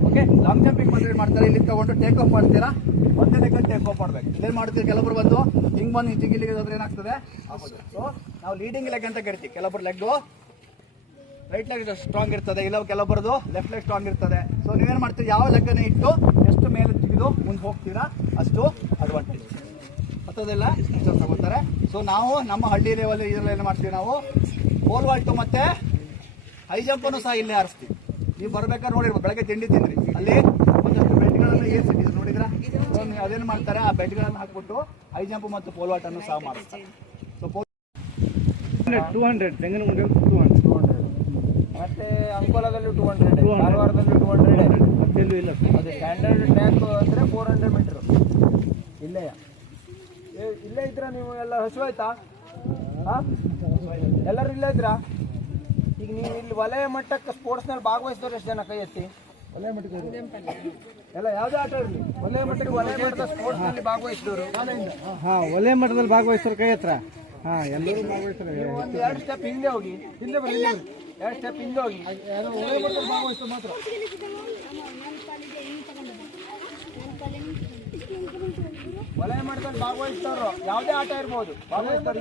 ಓಕೆ, ಲಾಂಗ್ ಜಂಪಿಂಗ್ ಬಂದ್ರೆ ಮಾಡ್ತಾರೆ. ಇಲ್ಲಿ ತಗೊಂಡು ಟೇಕ್ ಆಫ್ ಮಾಡ್ತೀರಾ, ಒಂದೇ ಲೆಕ್ಕ ಟೇಕ್ ಆಫ್ ಮಾಡ್ಬೇಕು. ಇಲ್ಲೇನು ಮಾಡ್ತೀವಿ? ಕೆಲವರು ಬಂದು ಹಿಂಗೆ ಬಂದು ಇಲ್ಲಿಗೆ ಹೋದ್ರೆ ಏನಾಗ್ತದೆ? ಆಗೋದು. ಸೊ ನಾವು ಲೀಡಿಂಗ್ ಲೆಗ್ ಅಂತ ಕರಿತೀವಿ. ಕೆಲವರು ಲೆಗ್ಗು ರೈಟ್ ಲೆಗ್ ಸ್ಟ್ರಾಂಗ್ ಇರ್ತದೆ, ಇಲ್ಲ ಕೆಲವೊಬ್ಬರದು ಲೆಫ್ಟ್ ಲೆಗ್ ಸ್ಟ್ರಾಂಗ್ ಇರ್ತದೆ. ಸೊ ನೀವೇನು ಮಾಡ್ತೀರಿ, ಯಾವ ಲೆಗ್ಗನ್ನ ಇಟ್ಟು ಎಷ್ಟು ಮೇಲೆ ತೆಗೆದು ಮುಂದೆ ಹೋಗ್ತೀರಾ ಅಷ್ಟು ಅಡ್ವಾಂಟೇಜ್. ಮತ್ತದೆಲ್ಲ ಟೀಚರ್ ತಗೋತಾರೆ. ಸೊ ನಾವು ನಮ್ಮ ಹಳ್ಳಿ ಲೆವೆಲ್ ಇದೆಲ್ಲ ಏನು ಮಾಡ್ತೀವಿ, ನಾವು ಪೋಲ್ ವಾಲ್ಟು ಮತ್ತು ಹೈ ಜಂಪನ್ನು ಸಹ ಇಲ್ಲೇ ಆರಿಸ್ತೀವಿ. ನೀವು ಬರ್ಬೇಕಾದ್ರೆ ನೋಡಿರ್ಬೋದು, ಬೆಳಗ್ಗೆ ತಿಂಡಿ ತಿಂದ್ರಿ, ಅಲ್ಲಿ ಒಂದಷ್ಟು ಬೆಡ್ಗಳನ್ನು ಏರ್ಸಿಟ್ಟಿದ್ರು ನೋಡಿದ್ರ. ಅದೇನು ಮಾಡ್ತಾರೆ, ಆ ಬೆಡ್ಗಳನ್ನು ಹಾಕ್ಬಿಟ್ಟು ಹೈ ಜಂಪ್ ಮತ್ತು ಪೋಲ್ ವಾಲ್ಟನ್ನು ಸಹ ಮಾಡಿಸ್ತಾರೆ. ಸೊ 200 ತೆಂಗಿನಗುಂಡಿ 200 ಮತ್ತೆ ಅಂಕೋಲಾದಲ್ಲೂ 200, ಕಾರವಾರದಲ್ಲೂ 200. ಮತ್ತೆಲ್ಲೂ ಇಲ್ಲ. ಅದು ಸ್ಟ್ಯಾಂಡರ್ಡ್ ಟ್ರ್ಯಾಕ್ ಅಂದರೆ 400 ಮೀಟ್ರ್. ಇಲ್ಲೇ ಇದ್ರ ನೀವು ಎಲ್ಲ ಹಸಿವಾಯ್ತಾ? ಎಲ್ಲರೂ ಇಲ್ಲೇ ಇದ್ರಾ? ಈಗ ನೀವು ಇಲ್ಲಿ ವಲಯ ಮಟ್ಟಕ್ಕೆ ಸ್ಪೋರ್ಟ್ಸ್ನಲ್ಲಿ ಭಾಗವಹಿಸಿದವ್ರು ಎಷ್ಟು ಜನ ಕೈ ಎತ್ತಿ? ವಲಯ ಮಟ್ಟಕ್ಕೆ ಎಲ್ಲ ಯಾವುದೇ ಆಟ ಇರಲಿ, ವಲಯ ಮಟ್ಟದ ಸ್ಪೋರ್ಟ್ಸ್ನಲ್ಲಿ ಭಾಗವಹಿಸಿದವರು ವಲಯ ಮಟ್ಟದಲ್ಲಿ ಭಾಗವಹಿಸೋರು ಕೈ ಹತ್ರ. ಎಲ್ಲರೂ ಭಾಗವಹಿಸ್ತಾರೆ. ಒಂದು 2 ಸ್ಟೆಪ್ ಹಿಂದೆ ಹೋಗಿ, ಹಿಂದೆ ಬರ್ರಿ, 2 ಸ್ಟೆಪ್ ಹಿಂದೆ ಹೋಗಿ. ವಲಯ ಮಟ್ಟದಲ್ಲಿ ಭಾಗವಹಿಸೋ ಮಾತ್ರ. ವಲಯ ಮಟ್ಟದಲ್ಲಿ ಭಾಗವಹಿಸ್ತಾರೋ ಯಾವುದೇ ಆಟ ಇರ್ಬೋದು, ಭಾಗವಹಿಸ್ತಾರೆ.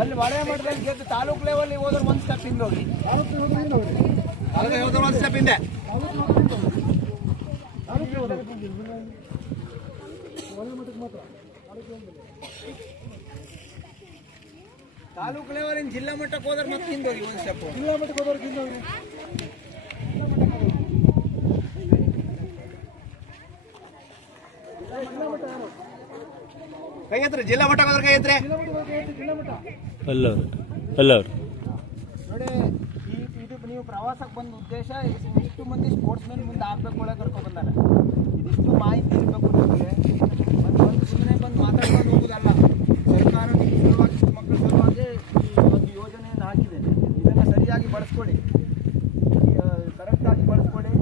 ಅಲ್ಲಿ ವಲಯ ಮಟ್ಟದಲ್ಲಿ ಗೆದ್ದು ತಾಲೂಕು ಲೆವೆಲ್ ಹೋದ್ರೆ 1 ಸ್ಟೆಪ್ ಹಿಂದೆ ಹೋಗಿ, ಒಂದು ಸ್ಟೆಪ್ ಹಿಂದೆ. ತಾಲೂಕು ಲೆವೆಲ್ ಜಿಲ್ಲಾ ಮಟ್ಟಕ್ಕೆ ಹೋದ್ರೆ ಮತ್ತೆ ಹಿಂದೆ ಹೋಗಿ 1 ಸ್ಟೆಪ್. ಜಿಲ್ಲಾ ಮಟ್ಟಕ್ಕೆ ಹೋದವ್ರಿಗೆ ಹಿಂದೆ ಹೋಗಿ. ಕೈ ಎತ್ರಿ, ಜಿಲ್ಲಾ ಮಟ್ಟಕ್ಕೆ ಹೋದ್ರೆ ಕೈ ಎತ್ರಿ. ಎಲ್ಲರು ನೋಡಿ, ಇದು ನೀವು ಪ್ರವಾಸಕ್ಕೆ ಬಂದ ಉದ್ದೇಶ ಇಷ್ಟು ಮಂದಿ ಸ್ಪೋರ್ಟ್ಸ್ ಮ್ಯಾನ್ ಮುಂದೆ ಆಗಬೇಕು ಒಳಗೆ ಕರ್ಕೊಂಡು ಬಂದಾರೆ. ಇದಿಷ್ಟು ಮಾಹಿತಿ ಇರಬೇಕು ನಿಮಗೆ. ಮತ್ತು ಒಂದು ಸುಮ್ಮನೆ ಬಂದು ಮಾತಾಡ್ಕೊಂಡು ಹೋಗೋದಲ್ಲ. ಸರ್ಕಾರ ಸಲುವಾಗಿ ಇಷ್ಟು ಮಕ್ಕಳ ಸಲುವಾಗಿ ಈ ಒಂದು ಯೋಜನೆಯನ್ನು ಹಾಕಿದೆ. ಇದನ್ನು ಸರಿಯಾಗಿ ಬಳಸ್ಕೊಳ್ಳಿ, ಕರೆಕ್ಟಾಗಿ ಬಳಸ್ಕೊಳ್ಳಿ.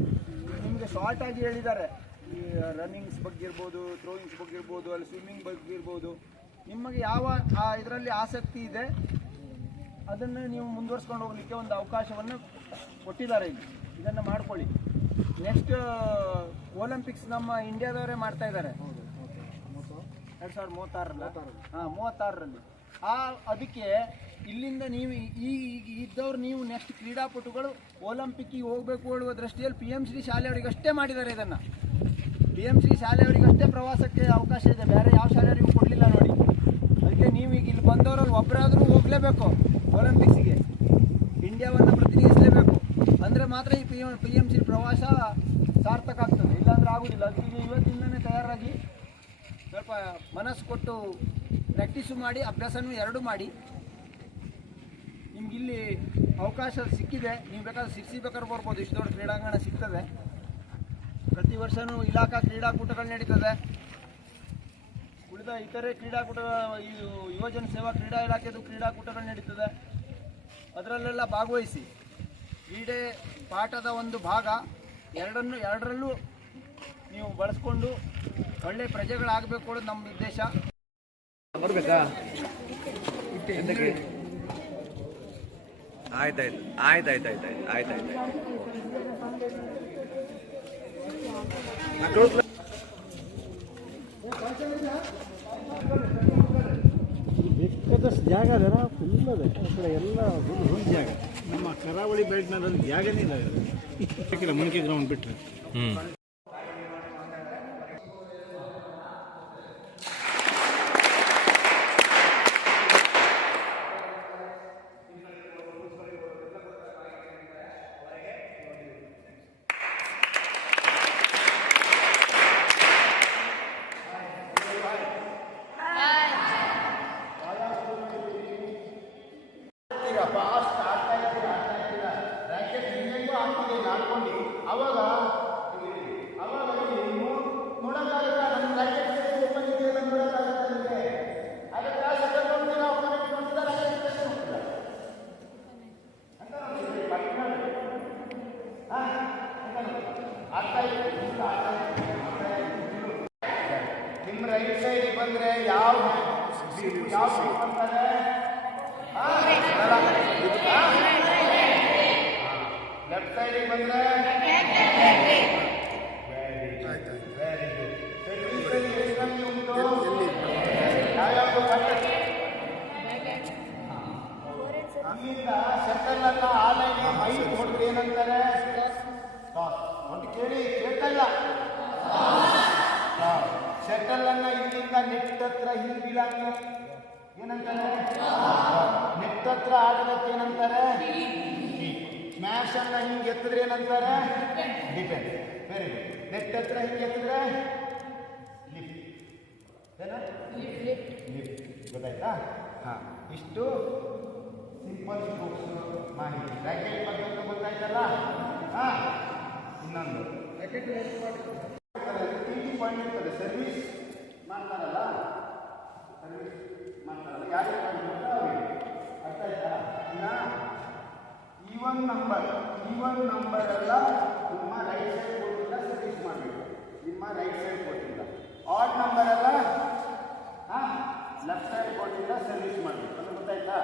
ನಿಮಗೆ ಶಾರ್ಟ್ ಆಗಿ ಹೇಳಿದ್ದಾರೆ, ಈ ರನ್ನಿಂಗ್ಸ್ ಬಗ್ಗೆ ಇರ್ಬೋದು, ಥ್ರೋಯಿಂಗ್ಸ್ ಬಗ್ಗೆ ಇರ್ಬೋದು, ಅಲ್ಲಿ ಸ್ವಿಮ್ಮಿಂಗ್ ಬಗ್ಗೆ ಇರ್ಬೋದು. ನಿಮಗೆ ಯಾವ ಇದರಲ್ಲಿ ಆಸಕ್ತಿ ಇದೆ ಅದನ್ನು ನೀವು ಮುಂದುವರ್ಸ್ಕೊಂಡು ಹೋಗಲಿಕ್ಕೆ ಒಂದು ಅವಕಾಶವನ್ನು ಕೊಟ್ಟಿದ್ದಾರೆ. ಇದನ್ನು ಮಾಡ್ಕೊಳ್ಳಿ. ನೆಕ್ಸ್ಟ್ ಒಲಿಂಪಿಕ್ಸ್ ನಮ್ಮ ಇಂಡಿಯಾದವರೇ ಮಾಡ್ತಾ ಇದ್ದಾರೆ 2036ರಲ್ಲಿ. ಅದಕ್ಕೆ ಇಲ್ಲಿಂದ ನೀವು ಇದ್ದವ್ರು ನೀವು ನೆಕ್ಸ್ಟ್ ಕ್ರೀಡಾಪಟುಗಳು ಒಲಿಂಪಿಕ್ಕಿಗೆ ಹೋಗಬೇಕು ಹೇಳುವ ದೃಷ್ಟಿಯಲ್ಲಿ PMC ಶಾಲೆಯವರಿಗಷ್ಟೇ ಮಾಡಿದ್ದಾರೆ. ಇದನ್ನು PMC ಶಾಲೆಯವರಿಗಷ್ಟೇ ಪ್ರವಾಸಕ್ಕೆ ಅವಕಾಶ ಇದೆ, ಬೇರೆ ಯಾವ ಶಾಲೆಯವರಿಗೂ ಕೊಡಲಿಲ್ಲ ನೋಡಿ. ಅದಕ್ಕೆ ನೀವು ಈಗ ಇಲ್ಲಿ ಬಂದವರಲ್ಲಿ ಒಬ್ಬರಾದರೂ ಹೋಗಲೇಬೇಕು ಒಲಿಂಪಿಕ್ಸಿಗೆ, ಇಂಡಿಯಾವನ್ನು ಪ್ರತಿನಿಧಿಸಲೇಬೇಕು. ಅಂದರೆ ಮಾತ್ರ ಈ PMC ಪ್ರವಾಸ ಸಾರ್ಥಕ ಆಗ್ತದೆ, ಇಲ್ಲಾಂದರೆ ಆಗೋದಿಲ್ಲ. ಅದಕ್ಕೆ ಇವತ್ತಿಂದನೇ ತಯಾರಾಗಿ ಸ್ವಲ್ಪ ಮನಸ್ಸು ಕೊಟ್ಟು ಪ್ರಾಕ್ಟೀಸು ಮಾಡಿ, ಅಭ್ಯಾಸನೂ ಎರಡೂ ಮಾಡಿ. ನಿಮ್ಗಿಲ್ಲಿ ಅವಕಾಶ ಸಿಕ್ಕಿದೆ, ನೀವು ಬೇಕಾದ್ರೆ ಬೇಕಾದ್ರೆ ಬರ್ಬೋದು. ಇಷ್ಟು ದೊಡ್ಡ ಕ್ರೀಡಾಂಗಣ ಸಿಗ್ತದೆ. ಪ್ರತಿ ವರ್ಷವೂ ಇಲಾಖಾ ಕ್ರೀಡಾಕೂಟಗಳು ನಡೀತದೆ. ಉಳಿದ ಇತರೆ ಕ್ರೀಡಾಕೂಟ, ಯುವಜನ ಸೇವಾ ಕ್ರೀಡಾ ಇಲಾಖೆದು ಕ್ರೀಡಾಕೂಟಗಳು ನಡೀತದೆ. ಅದರಲ್ಲೆಲ್ಲ ಭಾಗವಹಿಸಿ. ಕ್ರೀಡೆ ಪಾಠದ ಒಂದು ಭಾಗ, ಎರಡರಲ್ಲೂ ನೀವು ಬಳಸ್ಕೊಂಡು ಒಳ್ಳೆ ಪ್ರಜೆಗಳಾಗಬೇಕು ಅನ್ನೋದು ನಮ್ಮ ಉದ್ದೇಶ. ಬರ್ಬೇಕಾ? ಆಯ್ತಾಯ್ತು. ಬೇಕಾದಷ್ಟು ಜಾಗ ಅದರ ಫುಲ್ ಅದ. ಆ ಕಡೆ ಎಲ್ಲ ಫುಲ್ ಜಾಗ. ನಮ್ಮ ಕರಾವಳಿ ಬೆಲ್ಟ್ನಲ್ಲಿ ಜಾಗನೇ ಇಲ್ಲ. ಮುನ್ಕೆ ಗ್ರೌಂಡ್ ಬಿಟ್ಟರೆ ನಿಮ್ಮ ರೈಟ್ ಸೈಡ್ ಬಂದ್ರೆ ಯಾವ ಲೆಫ್ಟ್ ಸೈಡ್ ಬಂದ್ರೆ ಇಲ್ಲಿಂದ ಶಟಲ್ ಅನ್ನ ಆಲೈಗೆ ಮೈ ಹೊಡೆದ್ರೆ ಏನಂತಾರೆ? ಟಾಸ್. ಒಟ್ಟು ಕೇಳ್ತಾ ಇಲ್ಲ. ಶಟಲ್ ಅನ್ನ ಇಲ್ಲಿಂದ ನೆಟ್ ಹತ್ರ ಹಿಂಗ್ ಬೀಳಂಗೆ ಏನಂತಾರೆ? ನೆಟ್ ಹತ್ರ ಆಡೋದಕ್ಕೆ ಏನಂತಾರೆ? ಸ್ಮ್ಯಾಶ್ ಅನ್ನ ಹಿಂಗ್ ಎತ್ತಿದ್ರೆ ಏನಂತಾರೆ? ಡಿಫೆನ್ಸ್. Very good. ನೆಟ್ ಹತ್ರ ಹಿಂಗ್ ಎತ್ತಿದ್ರೆ ಲಿಫ್ಟ್. ಗೊತ್ತಾಯ್ತಾ? ಹಾಂ, ಇಷ್ಟು ಸಿಂಪಲ್ ಸ್ಟ್ರೋಕ್ಸ್ ಮಾಹಿತಿ. ರ್ಯಾಕೆಟ್ ಬಗ್ಗೆ ಗೊತ್ತಾಯ್ತಲ್ಲ? ಹಾಂ, ಇನ್ನೊಂದು ರ್ಯಾಕೆಟ್ ಪಾಯಿಂಟ್ ಇರ್ತದೆ. ಸರ್ವಿಸ್ ಮಾಡ್ತಾರಲ್ಲ, ಯಾರು ಅರ್ಥ ಆಯ್ತಾ? ಈವನ್ ನಂಬರ್ ಎಲ್ಲ ನಿಮ್ಮ ರೈಟ್ ಸೈಡ್ ಕೊಟ್ಟಿಲ್ಲ, ಸರ್ವಿಸ್ ಮಾಡಬೇಕು. ನಿಮ್ಮ ರೈಟ್ ಸೈಡ್ ಕೊಟ್ಟಿಲ್ಲ. ಆಡ್ ನಂಬರ್ ಎಲ್ಲ ಲೆಫ್ಟ್ ಸೈಡ್ ಕೊಟ್ಟಿಲ್ಲ, ಸರ್ವಿಸ್ ಮಾಡಬೇಕು. ಅದು ಗೊತ್ತಾಯ್ತಾ?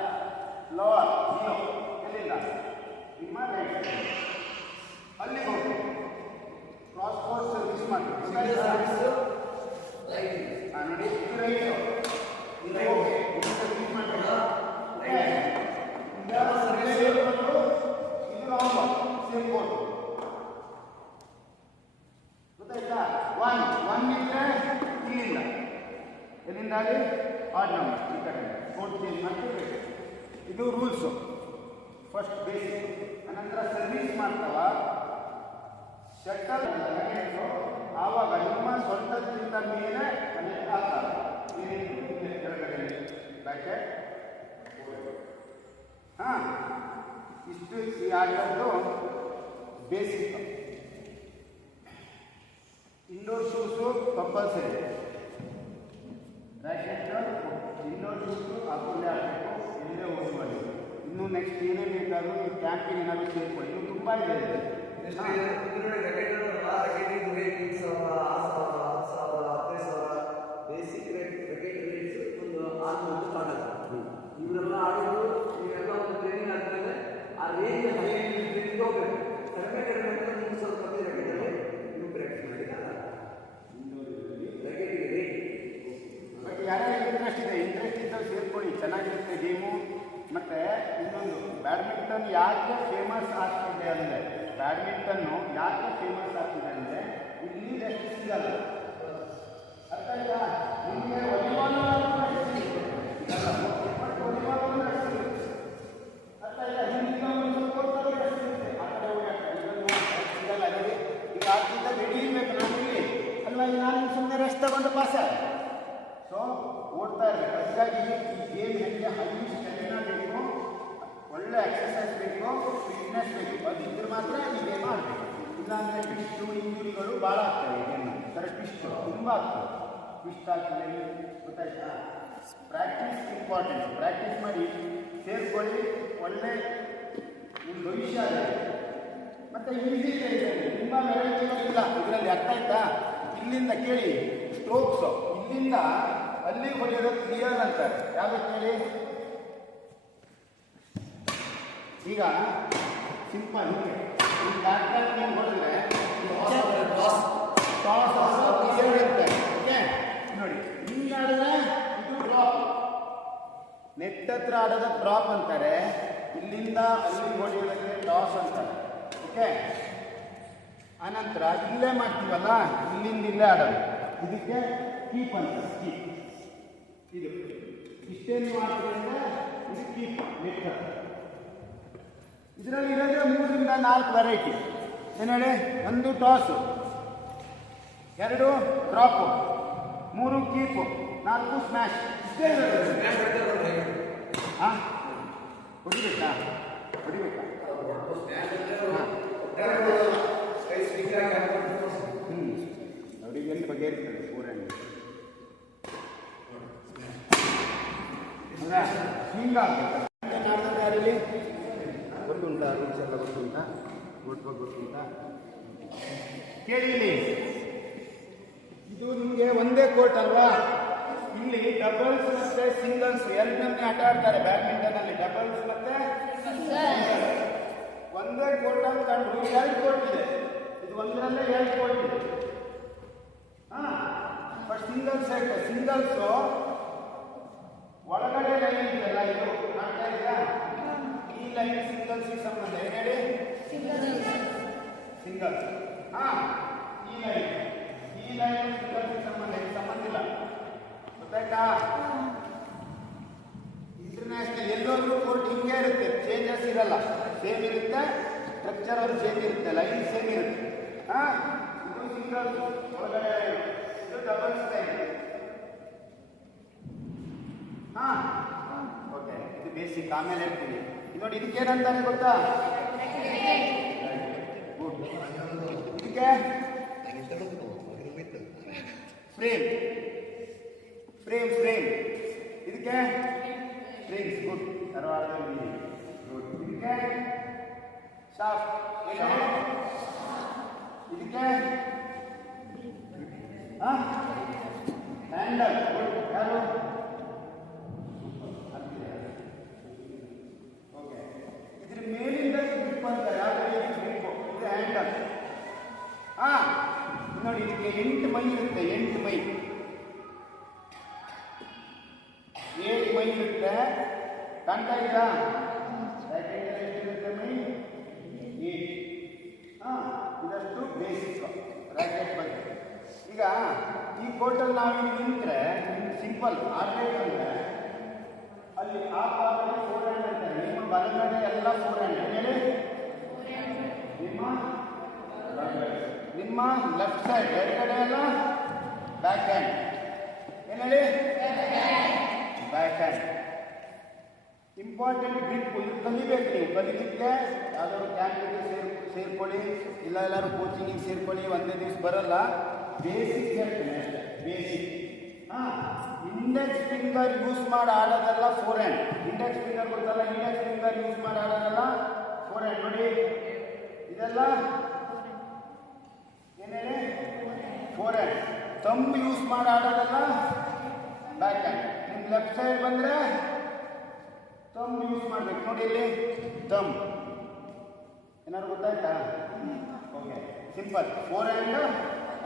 ಲೋವರ್ 0 ಎಲ್ಲಿಲ್ಲ, ನಿಮ್ಮ ರೈಟ್ ಸೈಡ್ ಅಲ್ಲಿ ಹೋಗ್ಬೇಕು. ಕ್ರಾಸ್ ಕೋರ್ಸ್ ಸರ್ವಿಸ್ ಮಾಡಬೇಕು. ನೋಡಿ, ಇದು ರೈಟು, ಇದು ಸರ್ವಿಸ್ ಮಾಡಬೇಕು. ಇದು ಲಾಂಗ್ ಸೇಮ್ ಕೋರ್ಟ್. ಗೊತ್ತಾಯ್ತಾ? 1 ಇದ್ರೆ ಇಲ್ಲಿಂದ ಎಲ್ಲಿಂದ ಅಲ್ಲಿ ಆಡ್ ನಂಬರ್ ಈ ಕಡೆ ಕೋರ್ಟ್ ಚೇಂಜ್ ಮಾಡ್ಕೋಬೇಕು. ಇದು ರೂಲ್ಸು, ಫಸ್ಟ್ ಬೇಸಿಕ್. ಅನಂತರ ಸರ್ವಿಸ್ ಮಾಡ್ತಾವ ಶಟಲ್ ಆವಾಗ ನಿಮ್ಮ ಸ್ವಂತಕ್ಕಿಂತ ಮೇಲೆ ಕನೆಕ್ಟ್ ಆಗ್ತದೆ. ಕೆಳಗಡೆ ಬ್ಯಾಕೆಟ್. ಹಾಂ, ಇಷ್ಟು ಈ ಆಟದ್ದು basic. Indoor shoes compulsory. Racket indoor shoes ಹಾಕೊಂಡೇ ಆಗಬೇಕು, ಎಲ್ಲೇ ಹೋಗ್ಬಾರ್ದು. ಇನ್ನು ನೆಕ್ಸ್ಟ್ ಏನೇ ಬೇಕಾದರೂ ನೀವು ಕ್ಯಾಂಪಿಂಗ್ ಏನಾದರೂ ಸೇರ್ಕೊಳ್ಳಿ. ಇದು ತುಂಬ ಇದೆ. ಬೇಸಿಕ್ ರ್ಯಾಕೆಟ್ ರೇಟ್ಸ್ ಒಂದು 600 ಸ್ಟಾರ್ಟ್ ಆಗುತ್ತೆ. ಇವರೆಲ್ಲ ಆಡೋದು ನೀವೆಲ್ಲ ಒಂದು ಟ್ರೈನಿಂಗ್ ಆದ್ಮೇಲೆ ಆ ರೇಂಜ್ ಹೈ ರೇಂಜ್ ಹೋಗ್ಬೇಕು. ಕಡಿಮೆ ನಿಮ್ಗೆ ಸ್ವಲ್ಪ ಕಮ್ಮಿ ರ್ಯಾಕೆಟಲ್ಲಿ ನೀವು ಪ್ರಾಕ್ಟೀಸ್ ಮಾಡಿ ರ್ಯಾಕೆಟಿಗೆ ರೇಟ್. ಬಟ್ ಯಾರ್ಯಾರು ಇಂಟ್ರೆಸ್ಟ್ ಇದ್ದಾಗ ಸೇರ್ಕೊಳ್ಳಿ, ಚೆನ್ನಾಗಿರುತ್ತೆ ಗೇಮು. ಮತ್ತು ಇನ್ನೊಂದು, ಬ್ಯಾಡ್ಮಿಂಟನ್ ಯಾಕೆ ಫೇಮಸ್ ಆಗ್ತಿದೆ ಅಂದರೆ, ಬ್ಯಾಡ್ಮಿಂಟನ್ನು ಯಾಕೆ ಫೇಮಸ್ ಆಗ್ತಿದೆ ಅಂದರೆ ಇಲ್ಲಿ ರೆಸ್ಟ್ ಸಿಗಲ್ಲ. ಅರ್ಥ ಆಯ್ತಾ? ನಿಮಗೆ ವಾಲಿಬಾಲ್ ಅರ್ಥ ಆಯ್ತಾ? ಹಿಂದಿನ ಒಂದು ಸ್ವಲ್ಪ ರೆಸ್ಟ್ ಸಿಗುತ್ತೆ. ಆ ಕಡೆ ಸಿಗಲ್ಲ. ಈಗ ಆಗ್ತಿದ್ದ ಬೆಳೀಬೇಕು. ನಾನು ಇಲ್ಲಿ ಅಲ್ಲ, ನಾನು ಸುಮ್ಮನೆ ರೆಸ್ಟ್ ತಗೊಂಡು ಪಾಸ್. ಸೊ ಓಡ್ತಾ ಇರಬೇಕು. ಹಾಗಾಗಿ ಈ ಗೇಮ್ ಹೆಂಗೆ ಹೈ ಸ್ಟೆಮಿನಾ ಬೇಕು, ಒಳ್ಳೆ ಎಕ್ಸಸೈಸ್ ಬೇಕು, ಫಿಟ್ನೆಸ್ ಬೇಕು. ಅದಿದ್ರೆ ಮಾತ್ರ ಈ ಗೇಮ್ ಆಡಬೇಕು. ಇಲ್ಲಾಂದರೆ ಟ್ವಿಸ್ಟು ಇಂಜುರಿಗಳು ಭಾಳ ಆಗ್ತವೆ. ಈ ಗೇಮ್ ಥರ ಟ್ವಿಸ್ಟು ತುಂಬ ಆಗ್ತವೆ. ಟ್ವಿಸ್ಟ್ ಆಗ್ತದೆ. ಗೊತ್ತಾಯ್ತಾ? Practice important. ಪ್ರಾಕ್ಟೀಸ್ ಮಾಡಿ ಸೇರಿಕೊಳ್ಳಿ. ಒಳ್ಳೆ ನಿಮ್ಮ ಭವಿಷ್ಯ ಇದೆ. ಮತ್ತು ಈಸಿ ಇದೆ, ತುಂಬ ವೆರೈಟಿಗಳಿಲ್ಲ ಇದರಲ್ಲಿ. ಅರ್ಥ ಆಯ್ತಾ? ಇಲ್ಲಿಂದ ಕೇಳಿ ಸ್ಟ್ರೋಕ್ಸು, ಇಲ್ಲಿಂದ ಅಲ್ಲಿಗೆ ಹೊಡೆಯೋದು ಕ್ಲಿಯರ್ ಅಂತಾರೆ. ಯಾವುದು ಕೇಳಿ? ಈಗ ಸಿಂಪಲ್ ಈ ಲ್ಯಾಪ್ಟಾಪ್ ನೀವು ಹೊಡೆದ್ರೆ ಟಾಸ್ ಕ್ಲಿಯರ್ ಇರುತ್ತೆ. ಓಕೆ, ನೋಡಿ ಹಿಂಗೆ ಆಡಿದ್ರೆ ಇದು ಡ್ರಾಪ್. ನೆಟ್ ಹತ್ರ ಆಡೋದು ಡ್ರಾಪ್ ಅಂತಾರೆ. ಇಲ್ಲಿಂದ ಅಲ್ಲಿಗೆ ಹೊಡೆಯೋದಕ್ಕೆ ಟಾಸ್ ಅಂತಾರೆ. ಓಕೆ, ಆನಂತರ ಇಲ್ಲೇ ಮಾಡ್ತೀವಲ್ಲ, ಇಲ್ಲಿಂದ ಇಲ್ಲೇ ಆಡೋದು, ಇದಕ್ಕೆ ಕೀಪ್ ಅಂತ. ಕೀಪ್ ಇದು ಇಷ್ಟೇನು ಮಾಡ್ತೀವಿ ಇದು ಕೀಪ್. ನೆಟ್ ಇದರಲ್ಲಿ ಇರೋದೇ 3 ರಿಂದ 4 ವೆರೈಟಿ. ಏನು ಹೇಳಿ? 1 ಟಾಸು, 2 ಡ್ರಾಪು, 3 ಕೀಪು, 4 ಸ್ಮ್ಯಾಶ್. ಇಷ್ಟೇ ಇರೋದು. ಹಾಂ, ಹೊಡಿಬೇಕಾ? ಅವರಿಗೆ ಎಲ್ಲಿ ಬಗ್ಗೆ ಇರ್ತದೆ ಪೂರಂಗಿ. ಹೌದಾ? ಹಿಂಗಾಗಬೇಕು. ಯಾರಲ್ಲಿ ಗೊತ್ತುಂಟಾ? ರೂಲ್ಸ್ ಎಲ್ಲ ಗೊತ್ತುಂಟಾ? ಗೊತ್ತುಂಟಾ? ಕೇಳಿ, ಇದು ನಿಮಗೆ ಒಂದೇ ಕೋರ್ಟ್ ಅಲ್ವಾ? ಇಲ್ಲಿ ಡಬಲ್ಸ್ ಮತ್ತೆ ಸಿಂಗಲ್ಸ್ ಎರಡನ್ನೇ ಆಟ ಆಡ್ತಾರೆ. ಬ್ಯಾಡ್ಮಿಂಟನ್ ಅಲ್ಲಿ ಡಬಲ್ಸ್ ಮತ್ತೆ ಒಂದೇ ಕೋರ್ಟ್ ಅಂದ್ಕೊಂಡು 2 ಕೋರ್ಟ್ ಇದೆ. ಇದು ಒಂದರಲ್ಲೇ 2 ಕೋರ್ಟ್ ಇದೆ. ಬಟ್ ಸಿಂಗಲ್ಸ್ ಆಯ್ತು. ಸಿಂಗಲ್ಸು ಒಳಗಡೆ ಲೈನ್ ಇದೆಯಲ್ಲ, ಇದು ಕಾಣ್ತಾ ಇದೆಯಾ? ಲೈನ್ ಸಿಂಗಲ್ ಸಿ ಸಂಬಂಧ ಏನು ಹೇಳಿ ಸಿಂಗಲ್ ಈ ಲೈನ್ ಸಿಂಗಲ್ ಸಿ ಸಂಬಂಧ ಇದು ಸಂಬಂಧ ಇಲ್ಲ ಗೊತ್ತಾಯ್ತಾ ಇಂಟರ್ನ್ಯಾಷನಲ್ ಎಲ್ಲೋದ್ರೂ ಕೋರ್ಟ್ ಹಿಂಗೆ ಇರುತ್ತೆ ಚೇಂಜಸ್ ಇರಲ್ಲ ಸೇಮ್ ಇರುತ್ತೆ ಸ್ಟ್ರಕ್ಚರ್ ಅವ್ರು ಚೇಂಜ್ ಇರುತ್ತೆ ಲೈನ್ ಸೇಮ್ ಇರುತ್ತೆ ಇದು ಸಿಂಗಲ್ ಒಳಗಡೆ ಇದು ಡಬಲ್ ಲೈನ್ ಓಕೆ ಇದು ಬೇಸಿಕ್ ಆಮೇಲೆ ಹೇಳ್ತೀನಿ ನೋಡಿ ಇದಕ್ಕೇನಂತಾನೆ ಗೊತ್ತಾ ಗುಡ್ ಇದಕ್ಕೆ ಫ್ರೇಮ್ ಫ್ರೇಮ್ ಫ್ರೇಮ್ ಇದಕ್ಕೆ ಫ್ರೇಮ್ಸ್ ಗುಡ್ ಧಾರವಾಡದಲ್ಲಿ ಗುಡ್ ಇದಕ್ಕೆ ಶಾಫ್ಟ್ ಇದಕ್ಕೆ ಹ್ಯಾಂಡಲ್ ಗುಡ್ ಯಾರು ಓಕೆ ಇದ್ರ ಮೇಲಿಂದ ಗ್ರಿಪ್ ಅಂತಾರೆ ಯಾವ್ದು ಗ್ರಿಪ್ ಇದು ಹ್ಯಾಂಡಲ್ ನೋಡಿ ಇದಕ್ಕೆ 8 ಮೈ ಇರುತ್ತೆ 8 ಮೈ 8 ಮೈ ಇರುತ್ತೆ ಕಾಣ್ತಾ ಇದ್ದ ಎಷ್ಟಿರುತ್ತೆ ಮೈ 8 ಇದಷ್ಟು ಬೇಸಿಕ್ ರಾಕೆಟ್ ಬಗ್ಗೆ ಈಗ ಈ ಕೋರ್ಟಲ್ಲಿ ನಾವು ನಿಂತರೆ ಸಿಂಪಲ್ ಆಡಬೇಕಂದ್ರೆ ಅಲ್ಲಿ ಆ ಭಾಗದಲ್ಲಿ 4 ಹ್ಯಾಂಡ್ ಅಂತಾರೆ ನಿಮ್ಮ ಬಲಗಡೆ ಎಲ್ಲ 4 ಹ್ಯಾಂಡ್ ಹೇಳಿ ನಿಮ್ಮ ಲೆಫ್ಟ್ ಸೈಡ್ ಎಡಗಡೆ ಎಲ್ಲ ಬ್ಯಾಕ್ ಹ್ಯಾಂಡ್ ಏನು ಹೇಳಿ ಬ್ಯಾಕ್ ಹ್ಯಾಂಡ್ ಇಂಪಾರ್ಟೆಂಟ್ ಗ್ರಿಪ್ ಇದು ಕಲಿಬೇಕು ನೀವು ಕಲಿಲಿಕ್ಕೆ ಯಾವ್ದಾದ್ರು ಕ್ಯಾಂಪಿಗೆ ಸೇರ್ಕೊಳ್ಳಿ ಇಲ್ಲ ಎಲ್ಲರೂ ಕೋಚಿಂಗಿಗೆ ಸೇರ್ಕೊಳ್ಳಿ ಒಂದೇ ದಿವಸ ಬರಲ್ಲ ಬೇಸಿಕ್ ಹೇಳ್ತೀನಿ ಅಷ್ಟೇ ಬೇಸಿಕ್ ಇಂಡೆಕ್ಸ್ ಫಿಂಗರ್ ಯೂಸ್ ಮಾಡಿ ಆಡೋದೆಲ್ಲ 4 ಹ್ಯಾಂಡ್ ಇಂಡೆಕ್ಸ್ ಫಿಂಗರ್ ಗೊತ್ತಲ್ಲ ಇಂಡೆಕ್ಸ್ ಫಿಂಗರ್ ಯೂಸ್ ಮಾಡಿ ಆಡೋದೆಲ್ಲ 4 ಹ್ಯಾಂಡ್ ನೋಡಿ ಇದೆಲ್ಲ ಏನೇಳಿ 4 ಹ್ಯಾಂಡ್ ಥಂಬ್ ಯೂಸ್ ಮಾಡಿ ಆಡೋದೆಲ್ಲ ಬ್ಯಾಕ್ ಹ್ಯಾಂಡ್ ನಿಮ್ಮ ಲೆಫ್ಟ್ ಸೈಡ್ ಬಂದರೆ ಥಂಬ್ ಯೂಸ್ ಮಾಡಬೇಕು ನೋಡಿ ಇಲ್ಲಿ ಥಂಬ್ ಏನಾದ್ರು ಗೊತ್ತಾಯ್ತಾ okay simple 4 hand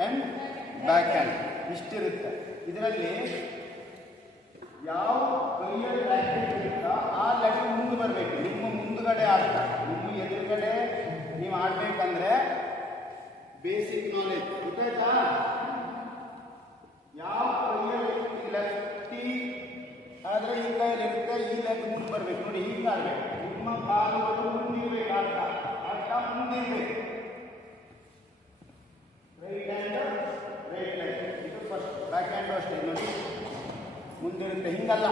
and backhand ಇಷ್ಟಿರುತ್ತೆ ಇದರಲ್ಲಿ ಯಾವ ಕೈಯಲ್ಲಿ ಲ್ಯಾಕೆಟ್ ಇರುತ್ತೋ ಆ ಲ್ಯಾಕೆಟ್ ಮುಂದೆ ಬರಬೇಕು ನಿಮ್ಮ ಮುಂದುಗಡೆ ಆಡ್ತಾ ನಿಮ್ಮ ಎದುರುಗಡೆ ನೀವು ಆಡಬೇಕಂದ್ರೆ ಬೇಸಿಕ್ ನಾಲೆಜ್ ಗೊತ್ತಾಯ್ತಾ ಯಾವ ಕೈಯಲ್ಲಿ ಲೆಫ್ಟಿ ಆದರೆ ಈ ಕೈಯಲ್ಲಿ ಇರುತ್ತೆ ಈ ಲೆಗ್ ಮುಂದೆ ಬರಬೇಕು ನೋಡಿ ಹೀಗೆ ಆಡಬೇಕು ನಿಮ್ಮ ಕಾಲುಗಳು ಮುಂದಿರ್ಬೇಕು ಆಡ್ತಾ ಆಡ್ತಾ ಮುಂದಿರ್ಬೇಕು ರೈಟ್ ಹ್ಯಾಂಡ್ ರೈಟ್ ಲೆಗ್ ಇದು ಫಸ್ಟ್ ಬ್ಯಾಕ್ ಹ್ಯಾಂಡು ಅಷ್ಟೇ ನೋಡಿ ಮುಂದಿರುತ್ತೆ ಹಿಂಗಲ್ಲ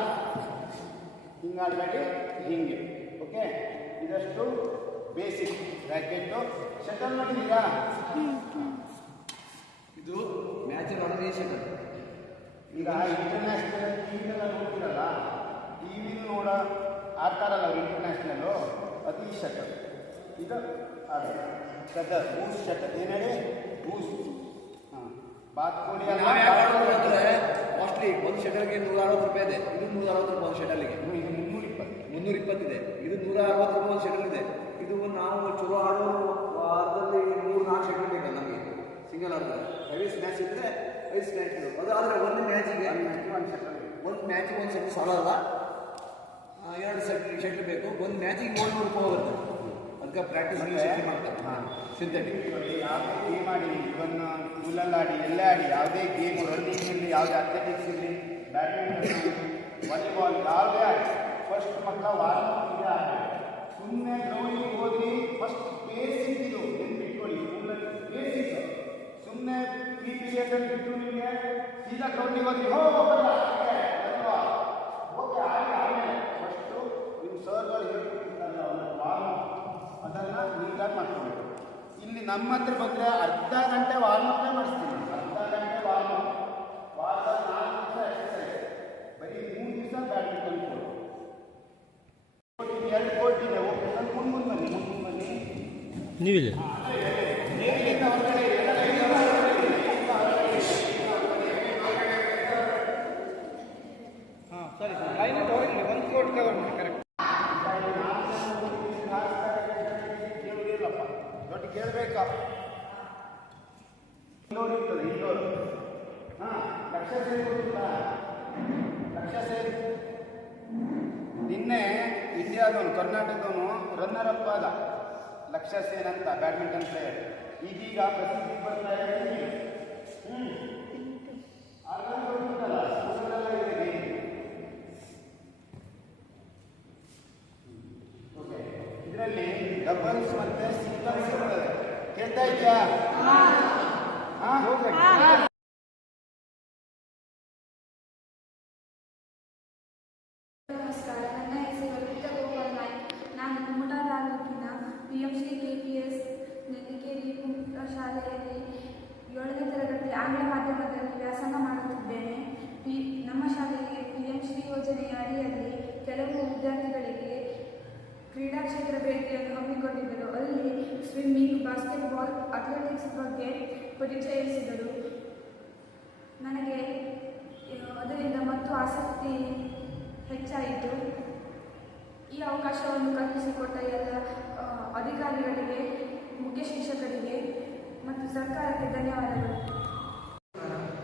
ಹಿಂಗೆ ಆಡಬೇಡಿ ಹಿಂಗೆ ಓಕೆ ಇದಷ್ಟು ಬೇಸಿಕ್ ರ್ಯಾಕೆಟು ಶಟಲ್ ನೋಡಿದ್ದೀರಾ ಇದು ಮ್ಯಾಚಲ್ಲಿ ಆಡೋದು ಈ ಶಟಲ್ ಈಗ ಇಂಟರ್ನ್ಯಾಷನಲ್ ಟಿವಿನೆಲ್ಲ ನೋಡ್ತಿರಲ್ಲ ಟಿವಿ ನೋಡೋ ಆಡ್ತಾರಲ್ಲ ಅವ್ರು ಇಂಟರ್ನ್ಯಾಷನಲ್ಲು ಅದು ಈ ಶಟಲ್ ಇದು ಅದು ಶಟಲ್ ಬೂಸ್ ಶಟಲ್ ಏನು ಹೇಳಿ ಬೂಸ್ ಬಾತ್ಕೋಳಿ ಅಂದರೆ ಕಾಸ್ಟ್ಲಿ ಒಂದು ಶಟಲ್ಗೆ 160 ರೂಪಾಯಿ ಇದೆ ಇದು 160 ರೂಪಾಯಿ ಒಂದು ಶಟಲ್ಗೆ ಇದು 320 ಇದೆ ಇದು 160 ರೂಪಾಯಿ ಒಂದು ಶಟಲ್ ಇದೆ ಇದು ನಾವು ಚಲೋ ಆಡೋರು ವಾರದಲ್ಲಿ 3-4 ಶಟಲ್ ಬೇಕಲ್ಲ ನಮಗೆ ಸಿಂಗಲ್ ಆಡಿದ್ರೆ 5 ಮ್ಯಾಚ್ ಇದ್ದರೆ 5 ಮ್ಯಾಚ್ ಅದು ಆದರೆ ಒಂದು ಮ್ಯಾಚಿಗೆ ಒಂದು ಸೆಟ್ ಸಾಲಲ್ಲ 2 ಶಟಲ್ ಬೇಕು ಒಂದು ಮ್ಯಾಚಿಗೆ 400 ರೂಪಾಯಿ ಬರುತ್ತೆ ಅದಕ್ಕೆ ಪ್ರಾಕ್ಟೀಸ್ ಶಟಲ್ ಮಾಡ್ತಾರೆ ಸಿಂಥೆಟಿಕ್ ಯಾವುದೇ ಗೇಮ್ ಆಡಿ ಇವನ್ ಸ್ಕೂಲಲ್ಲಿ ಆಡಿ ಎಲ್ಲೇ ಆಡಿ ಯಾವುದೇ ಗೇಮ್ ರನ್ನಿಂಗ್ ಇರಲಿ ಯಾವುದೇ ಅಥ್ಲೆಟಿಕ್ಸ್ ಇರಲಿ ಬ್ಯಾಡ್ಮಿಂಟನ್ ವಾಲಿಬಾಲ್ ಯಾವುದೇ ಆಡಿ ಫಸ್ಟ್ ಮಕ್ಕಳ ವಾರ್ಮ್ ಆಡಬೇಕು ಸುಮ್ಮನೆ ಗ್ರೌಂಡಿಗೆ ಹೋದ್ರಿ ಫಸ್ಟ್ ಬೇಸಿಕ್ ಇದು ನೆನ್ಪಿಟ್ಕೊಳ್ಳಿ ಸ್ಕೂಲಲ್ಲಿ ಬೇಸಿಕ್ ಸುಮ್ಮನೆ ಫ್ರೀ ಪೀರಿಯಡಲ್ಲಿ ಬಿಟ್ಟು ನಿಮಗೆ ಸೀದಾ ಗ್ರೌಂಡಿಗೆ ಹೋದ್ರಿ ಓಕೆ ಆಡಿ ಆಮೇಲೆ ಫಸ್ಟು ನಿಮ್ಮ ಸರ್ಗಳು ಹೇಳ್ಕೊಟ್ಟಿರ್ತಾರಲ್ಲ ಅವ್ರ ವಾರ್ಮ್ ಅದನ್ನು ನೀಟಾಗಿ ಮಾಡ್ಕೊಬೇಕು ಇಲ್ಲಿ ನಮ್ಮ ಹತ್ರ ಬಂದರೆ ಅರ್ಧ ಗಂಟೆ ವಾರ್ಮಪ್ಪೇ ಮಾಡಿಸ್ತೀನಿ ಅರ್ಧ ಗಂಟೆ ವಾರ್ಮಪ್ ವಾರದಲ್ಲಿ 4 ದಿವಸ ಎಕ್ಸಸೈಸ್ ಬರೀ 3 ದಿವಸ ಬ್ಯಾಡ್ಮಿಂಟನ್ ಕೋರ್ಟ್ 2 ಕೋರ್ಟ್ ಇದೆ ಓಕೆ ಸರ್ ಮುಂದೆ ಬನ್ನಿ ನೀವಿಲ್ಲ ಸರಿ ಸರ್ ಲೈನಲ್ಲಿ ಹೊರಗೆ ಒಂದು ಕೋಟ್ ತಗೊಂಡು ಕರೆಕ್ಟ್ ದೊಡ್ಡ ಕೇಳಬೇಕಾ ಇಂಡೋರ್ ಇರ್ತದೆ ಇಂಡೋರ್ ಲಕ್ಷ ಸೇರಿ ಗೊತ್ತಿಲ್ಲ ಲಕ್ಷ ಸೇರಿ ನಿನ್ನೆ ಇಂಡಿಯಾದವನು ಕರ್ನಾಟಕದವನು ರನ್ನರ್ ಅಪ್ ಆದ ಲಕ್ಷ್ಯ ಸೇನ್ ಅಂತ ಬ್ಯಾಡ್ಮಿಂಟನ್ ಪ್ಲೇಯರ್. ಈಗೀಗ ಪ್ರಸಿದ್ಧಿ ಬರ್ತಾ ಇದೆ. ಇದರಲ್ಲಿ ಡಬಲ್ಸ್ ಮತ್ತೆ ಸಿಂಗಲ್ಸ್ ಇರ್ತದೆ. ಕೇಳ್ತಾ ಇದೆಯಾ? ನಮಸ್ಕಾರ, ನನ್ನ ಹೆಸರು ಲಲಿತಾ ಗೋಪಾಲ್ ನಾಯ್ಕ್. ನಾನು ಕುಮಟಾ ತಾಲೂಕಿನ PMC KPS ನೆಲ್ಲಿಕೇರಿ ಶಾಲೆಯಲ್ಲಿ 7ನೇ ತರಗತಿ ಆಂಗ್ಲ ಮಾಧ್ಯಮದಲ್ಲಿ ವ್ಯಾಸಂಗ ಮಾಡುತ್ತಿದ್ದೇನೆ. ನಮ್ಮ ಶಾಲೆಗೆ PMC ಯೋಜನೆಯ ಅಡಿಯಲ್ಲಿ ಕೆಲವು ವಿದ್ಯಾರ್ಥಿಗಳಿಗೆ ಕ್ರೀಡಾ ಕ್ಷೇತ್ರ ಭೇಟಿಯನ್ನು ಹಮ್ಮಿಕೊಂಡಿದ್ದರು. ಅಲ್ಲಿ ಸ್ವಿಮ್ಮಿಂಗ್, ಬಾಸ್ಕೆಟ್ಬಾಲ್, ಅಥ್ಲೆಟಿಕ್ಸ್ ಬಗ್ಗೆ ಪರಿಚಯಿಸಿದರು. ನನಗೆ ಅದರಿಂದ ಮತ್ತು ಆಸಕ್ತಿ ಹೆಚ್ಚಾಯಿತು. ಈ ಅವಕಾಶವನ್ನು ಕಲ್ಪಿಸಿಕೊಟ್ಟ ಎಲ್ಲ ಅಧಿಕಾರಿಗಳಿಗೆ, ಮುಖ್ಯ ಶಿಕ್ಷಕರಿಗೆ ಮತ್ತು ಸರ್ಕಾರಕ್ಕೆ ಧನ್ಯವಾದಗಳು.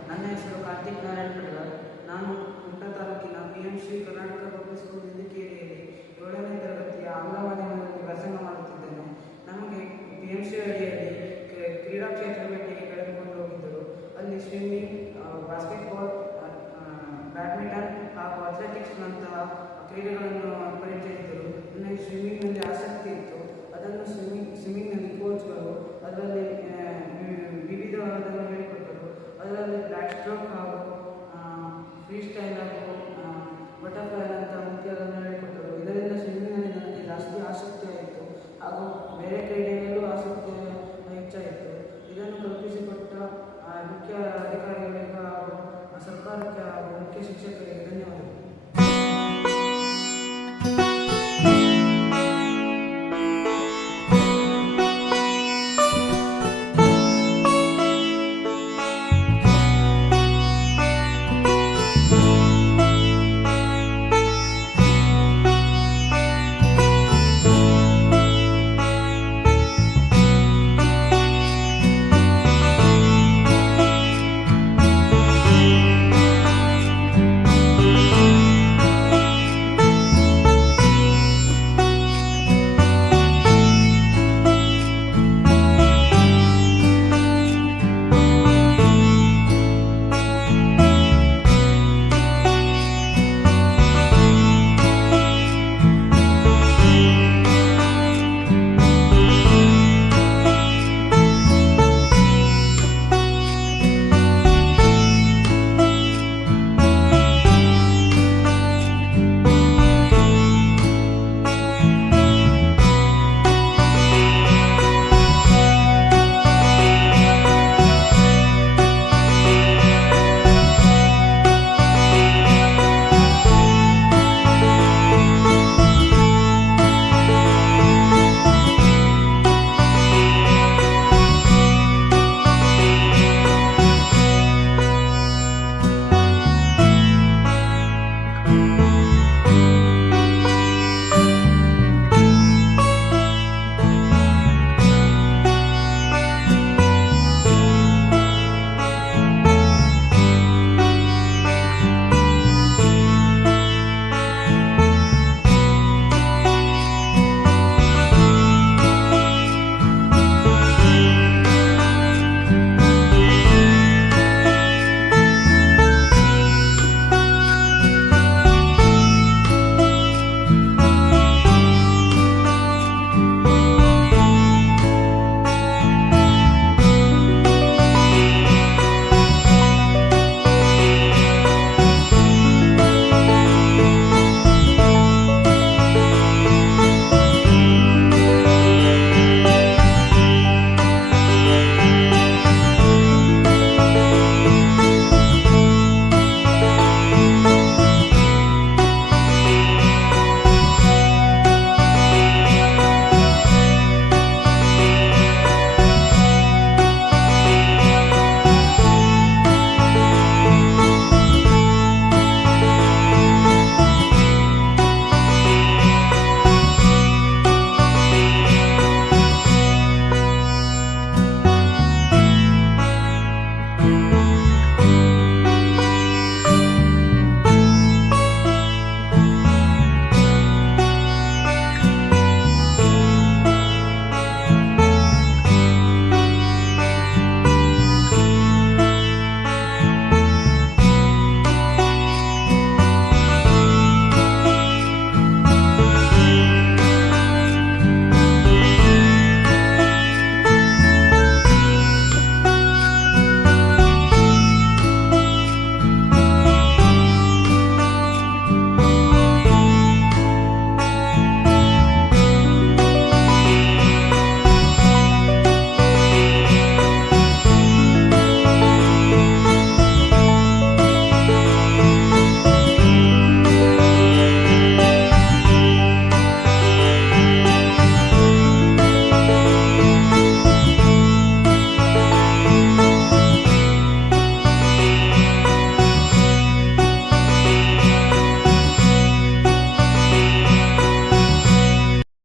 ನನ್ನ ಹೆಸರು ಕಾರ್ತಿಕ್ ನಾರಾಯಣ್ ಪಡ್ಗಾರ್. ನಾನು ಕುಮಟಾ ತಾಲೂಕಿನ PMC ಕರ್ನಾಟಕ ಪಬ್ಲಿಕ್ ಸ್ಕೂಲ್ ನೆಲ್ಲಿಕೇರಿಯಲ್ಲಿ 7ನೇ ತರಗತಿಯ ಆಂಗ್ಲ ಮಾಧ್ಯಮದಲ್ಲಿ ವ್ಯಾಸಂಗ ಮಾಡುತ್ತಿದ್ದೇನೆ. ನಮಗೆ PMC ಅಡಿಯಲ್ಲಿ ಕ್ರೀಡಾ ಕ್ಷೇತ್ರ ಭೇಟಿಗೆ ಕರೆದುಕೊಂಡು ಹೋಗಿದ್ದರು. ಅಲ್ಲಿ ಸ್ವಿಮ್ಮಿಂಗ್, ಬಾಸ್ಕೆಟ್ಬಾಲ್, ಬ್ಯಾಡ್ಮಿಂಟನ್ ಹಾಗೂ ಅಥ್ಲೆಟಿಕ್ಸ್ನಂತಹ ಕ್ರೀಡೆಗಳನ್ನು ಪರಿಚಯಿಸಿದರು. ನನಗೆ ಸ್ವಿಮ್ಮಿಂಗ್ನಲ್ಲಿ ಆಸಕ್ತಿ ಇತ್ತು. ಅದನ್ನು ಸ್ವಿಮ್ಮಿಂಗ್ನಲ್ಲಿ ಕೋಚ್ಗಳು ಅದರಲ್ಲಿ ವಿವಿಧವಾದನ್ನು ಹೇಳಿಕೊಟ್ಟರು. ಅದರಲ್ಲಿ ಬ್ಯಾಕ್ ಸ್ಟ್ರೋಕ್ ಹಾಗೂ ಫ್ರೀ ಸ್ಟೈಲ್ ಹಾಗೂ ಬಟರ್ಫ್ಲೈ ಅಂತ ಮುಖ್ಯವನ್ನು ಹೇಳಿಕೊಟ್ಟರು. ಇದರಿಂದ ಸ್ವಿಮ್ಮಿಂಗ್ನಲ್ಲಿ ನನಗೆ ಜಾಸ್ತಿ ಆಸಕ್ತಿ ಆಯಿತು ಹಾಗೂ ಬೇರೆ ಕ್ರೀಡೆಗಳಲ್ಲೂ ಆಸಕ್ತಿ ಹೆಚ್ಚಾಯಿತು. ಇದನ್ನು ಕಲ್ಪಿಸಿಕೊಟ್ಟ ಮುಖ್ಯ ಅಧಿಕಾರಿಗಳಿಗೆ ಹಾಗೂ ಸರ್ಕಾರಕ್ಕೆ ಹಾಗೂ ಮುಖ್ಯ ಶಿಕ್ಷಕರಿಗೆ ಧನ್ಯವಾದಗಳು.